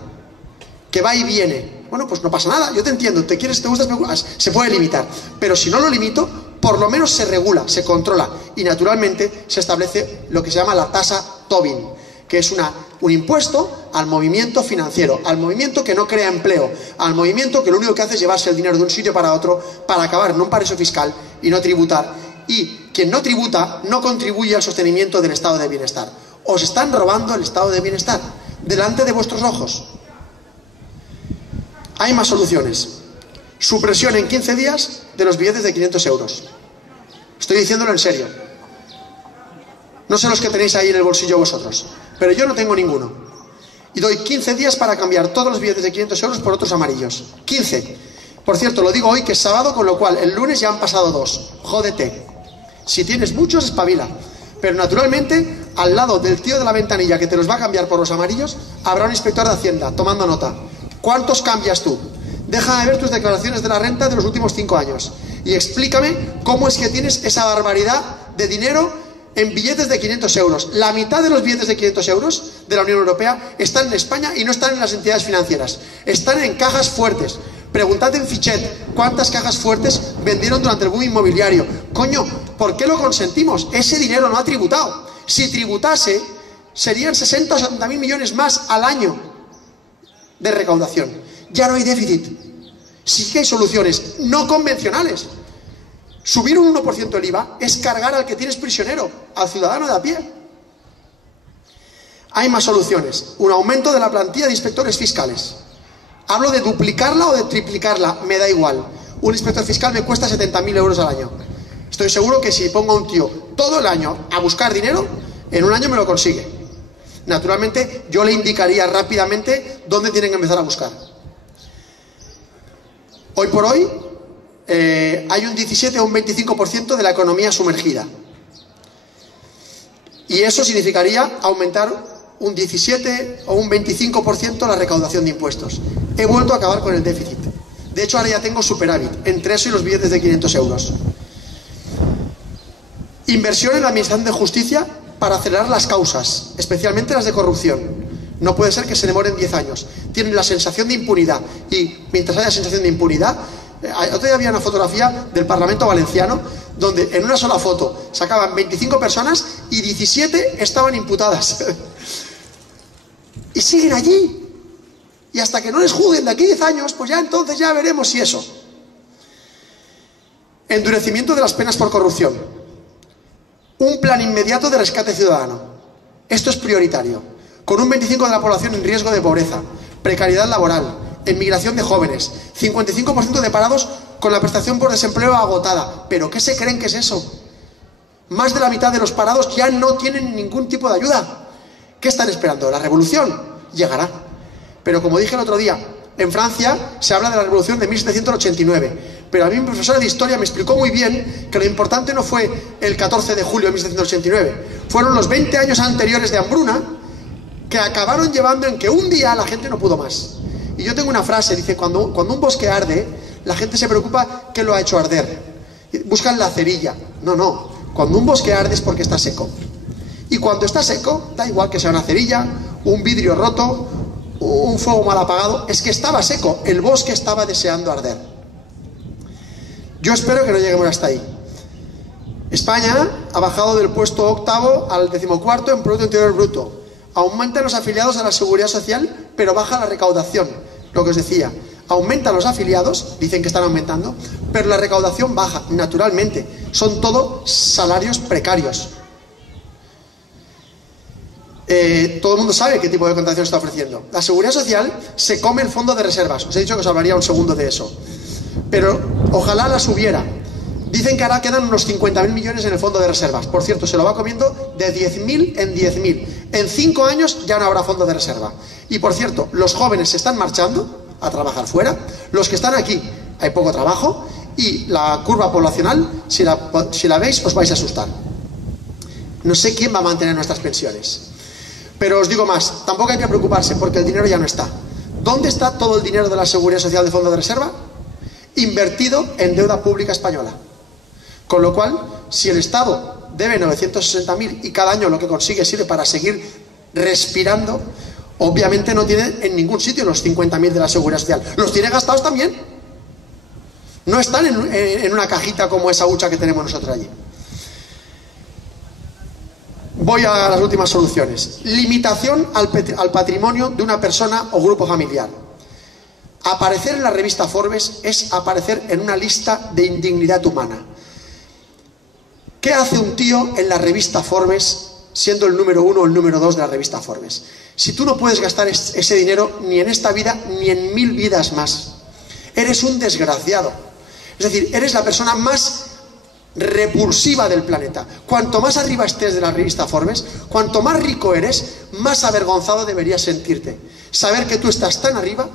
que va y viene. Bueno, pues no pasa nada, yo te entiendo, te gusta especular, se puede limitar, pero si no lo limito, por lo menos se regula, se controla y naturalmente se establece lo que se llama la tasa Tobin, que es un impuesto al movimiento financiero, al movimiento que no crea empleo, al movimiento que lo único que hace es llevarse el dinero de un sitio para otro para acabar en un paraíso fiscal y no tributar. Y quien no tributa no contribuye al sostenimiento del estado de bienestar. Os están robando el estado de bienestar delante de vuestros ojos. Hay más soluciones. Supresión en 15 días de los billetes de 500 euros. Estoy diciéndolo en serio. No sé los que tenéis ahí en el bolsillo vosotros, pero yo no tengo ninguno. Y doy 15 días para cambiar todos los billetes de 500 euros por otros amarillos. 15. Por cierto, lo digo hoy que es sábado, con lo cual el lunes ya han pasado 2. Jódete. Si tienes muchos, espabila. Pero naturalmente, al lado del tío de la ventanilla que te los va a cambiar por los amarillos, habrá un inspector de Hacienda tomando nota. ¿Cuántos cambias tú? Déjame ver tus declaraciones de la renta de los últimos 5 años y explícame cómo es que tienes esa barbaridad de dinero en billetes de 500 euros. La mitad de los billetes de 500 euros de la Unión Europea están en España y no están en las entidades financieras. Están en cajas fuertes. Preguntad en Fichet cuántas cajas fuertes vendieron durante el boom inmobiliario. Coño, ¿por qué lo consentimos? Ese dinero no ha tributado. Si tributase, serían 60 o 70 mil millones más al año de recaudación. Ya no hay déficit. Sí que hay soluciones no convencionales. Subir un 1% el IVA es cargar al que tienes prisionero, al ciudadano de a pie. Hay más soluciones. Un aumento de la plantilla de inspectores fiscales. Hablo de duplicarla o de triplicarla, me da igual. Un inspector fiscal me cuesta 70.000 euros al año. Estoy seguro que si pongo a un tío todo el año a buscar dinero, en un año me lo consigue. Naturalmente, yo le indicaría rápidamente dónde tienen que empezar a buscar. Hoy por hoy, hay un 17 o un 25% de la economía sumergida. Y eso significaría aumentar un 17 o un 25% la recaudación de impuestos. He vuelto a acabar con el déficit. De hecho, ahora ya tengo superávit, entre eso y los billetes de 500 euros. Inversión en la administración de justicia para acelerar las causas, especialmente las de corrupción. No puede ser que se demoren 10 años. Tienen la sensación de impunidad. Y mientras haya sensación de impunidad, otro día había una fotografía del Parlamento Valenciano donde en una sola foto sacaban 25 personas y 17 estaban imputadas. Y siguen allí. Y hasta que no les juzguen de aquí 10 años, pues ya entonces ya veremos si eso. Endurecimiento de las penas por corrupción. Un plan inmediato de rescate ciudadano. Esto es prioritario. Con un 25% de la población en riesgo de pobreza, precariedad laboral, emigración de jóvenes, 55% de parados con la prestación por desempleo agotada. ¿Pero qué se creen que es eso? Más de la mitad de los parados ya no tienen ningún tipo de ayuda. ¿Qué están esperando? ¿La revolución? Llegará. Pero como dije el otro día, en Francia se habla de la revolución de 1789. Pero a mí mi profesora de historia me explicó muy bien que lo importante no fue el 14 de julio de 1789. Fueron los 20 años anteriores de hambruna que acabaron llevando en que un día la gente no pudo más. Y yo tengo una frase, dice, cuando un bosque arde, la gente se preocupa que lo ha hecho arder. Buscan la cerilla. No. Cuando un bosque arde es porque está seco. Y cuando está seco, da igual que sea una cerilla, un vidrio roto, un fuego mal apagado, es que estaba seco, el bosque estaba deseando arder. Yo espero que no lleguemos hasta ahí. España ha bajado del puesto 8º al 14º en Producto Interior Bruto. Aumentan los afiliados a la Seguridad Social, pero baja la recaudación. Lo que os decía, aumentan los afiliados, dicen que están aumentando, pero la recaudación baja, naturalmente. Son todo salarios precarios. Todo el mundo sabe qué tipo de contratación está ofreciendo. La Seguridad Social se come el fondo de reservas. Os he dicho que os hablaría un segundo de eso. Pero ojalá las hubiera. Dicen que ahora quedan unos 50.000 millones en el fondo de reservas. Por cierto, se lo va comiendo de 10.000 en 10.000. En 5 años ya no habrá fondo de reserva. Y por cierto, los jóvenes se están marchando a trabajar fuera. Los que están aquí, hay poco trabajo. Y la curva poblacional, si la veis, os vais a asustar. No sé quién va a mantener nuestras pensiones. Pero os digo más, tampoco hay que preocuparse porque el dinero ya no está. ¿Dónde está todo el dinero de la Seguridad Social de fondo de reserva? Invertido en deuda pública española. Con lo cual, si el Estado debe 960.000 y cada año lo que consigue sirve para seguir respirando, obviamente no tiene en ningún sitio los 50.000 de la Seguridad Social. Los tiene gastados también. No están en una cajita como esa hucha que tenemos nosotros allí. Voy a las últimas soluciones. Limitación al patrimonio de una persona o grupo familiar. Aparecer en la revista Forbes es aparecer en una lista de indignidad humana. ¿Qué hace un tío en la revista Forbes siendo el número 1 o el número 2 de la revista Forbes? Si tú no puedes gastar ese dinero ni en esta vida ni en 1000 vidas más, eres un desgraciado. Es decir, eres la persona más repulsiva del planeta. Cuanto más arriba estés de la revista Forbes, cuanto más rico eres, más avergonzado deberías sentirte. Saber que tú estás tan arriba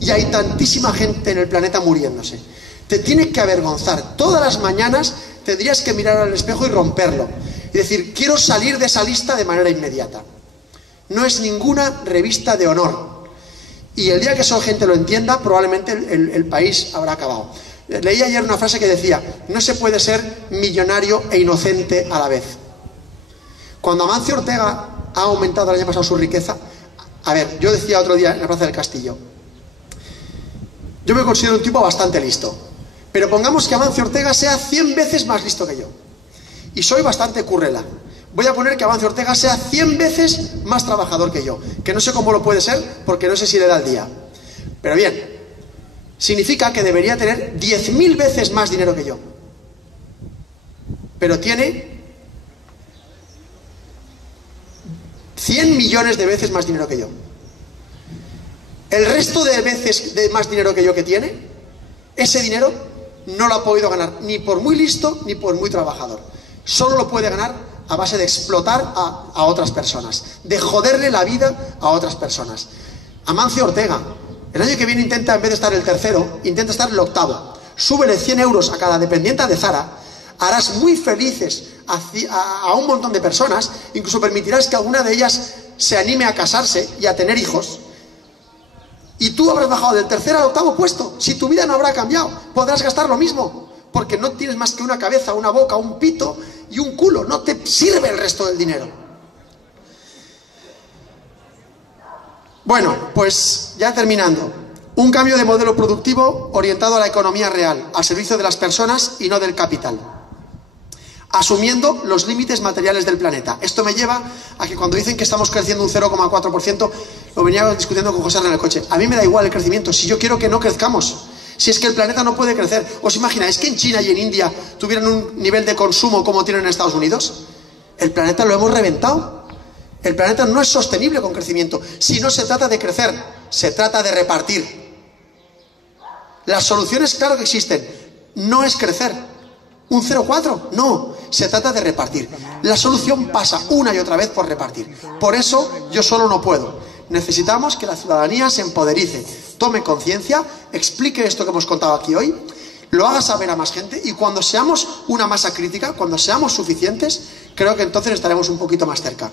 y hay tantísima gente en el planeta muriéndose. Te tiene que avergonzar. Todas las mañanas tendrías que mirar al espejo y romperlo. Y decir, quiero salir de esa lista de manera inmediata. No es ninguna revista de honor. Y el día que esa gente lo entienda, probablemente el país habrá acabado. Leí ayer una frase que decía, no se puede ser millonario e inocente a la vez. Cuando Amancio Ortega ha aumentado el año pasado su riqueza, a ver, yo decía otro día en la Plaza del Castillo, yo me considero un tipo bastante listo, pero pongamos que Amancio Ortega sea 100 veces más listo que yo. Y soy bastante currela. Voy a poner que Amancio Ortega sea 100 veces más trabajador que yo, que no sé cómo lo puede ser, porque no sé si le da el día. Pero bien, significa que debería tener 10.000 veces más dinero que yo. Pero tiene 100 millones de veces más dinero que yo. El resto de veces de más dinero que yo que tiene, ese dinero no lo ha podido ganar ni por muy listo ni por muy trabajador. Solo lo puede ganar a base de explotar a otras personas, de joderle la vida a otras personas. Amancio Ortega, el año que viene intenta, en vez de estar el tercero, intenta estar el octavo. Súbele 100 euros a cada dependiente de Zara, harás muy felices a un montón de personas, incluso permitirás que alguna de ellas se anime a casarse y a tener hijos. Y tú habrás bajado del tercer al octavo puesto. Si tu vida no habrá cambiado, podrás gastar lo mismo, porque no tienes más que una cabeza, una boca, un pito y un culo. No te sirve el resto del dinero. Bueno, pues ya terminando. Un cambio de modelo productivo orientado a la economía real, al servicio de las personas y no del capital, asumiendo los límites materiales del planeta. Esto me lleva a que cuando dicen que estamos creciendo un 0,4%, lo venía discutiendo con José en el coche. A mí me da igual el crecimiento, si yo quiero que no crezcamos. Si es que el planeta no puede crecer. ¿Os imagináis que en China y en India tuvieran un nivel de consumo como tienen en Estados Unidos? El planeta lo hemos reventado. El planeta no es sostenible con crecimiento. Si no se trata de crecer, se trata de repartir. Las soluciones, claro que existen. No es crecer. ¿Un 0,4? No, se trata de repartir. La solución pasa una y otra vez por repartir. Por eso yo solo no puedo. Necesitamos que la ciudadanía se empoderice, tome conciencia, explique esto que hemos contado aquí hoy, lo haga saber a más gente, y cuando seamos una masa crítica, cuando seamos suficientes, creo que entonces estaremos un poquito más cerca.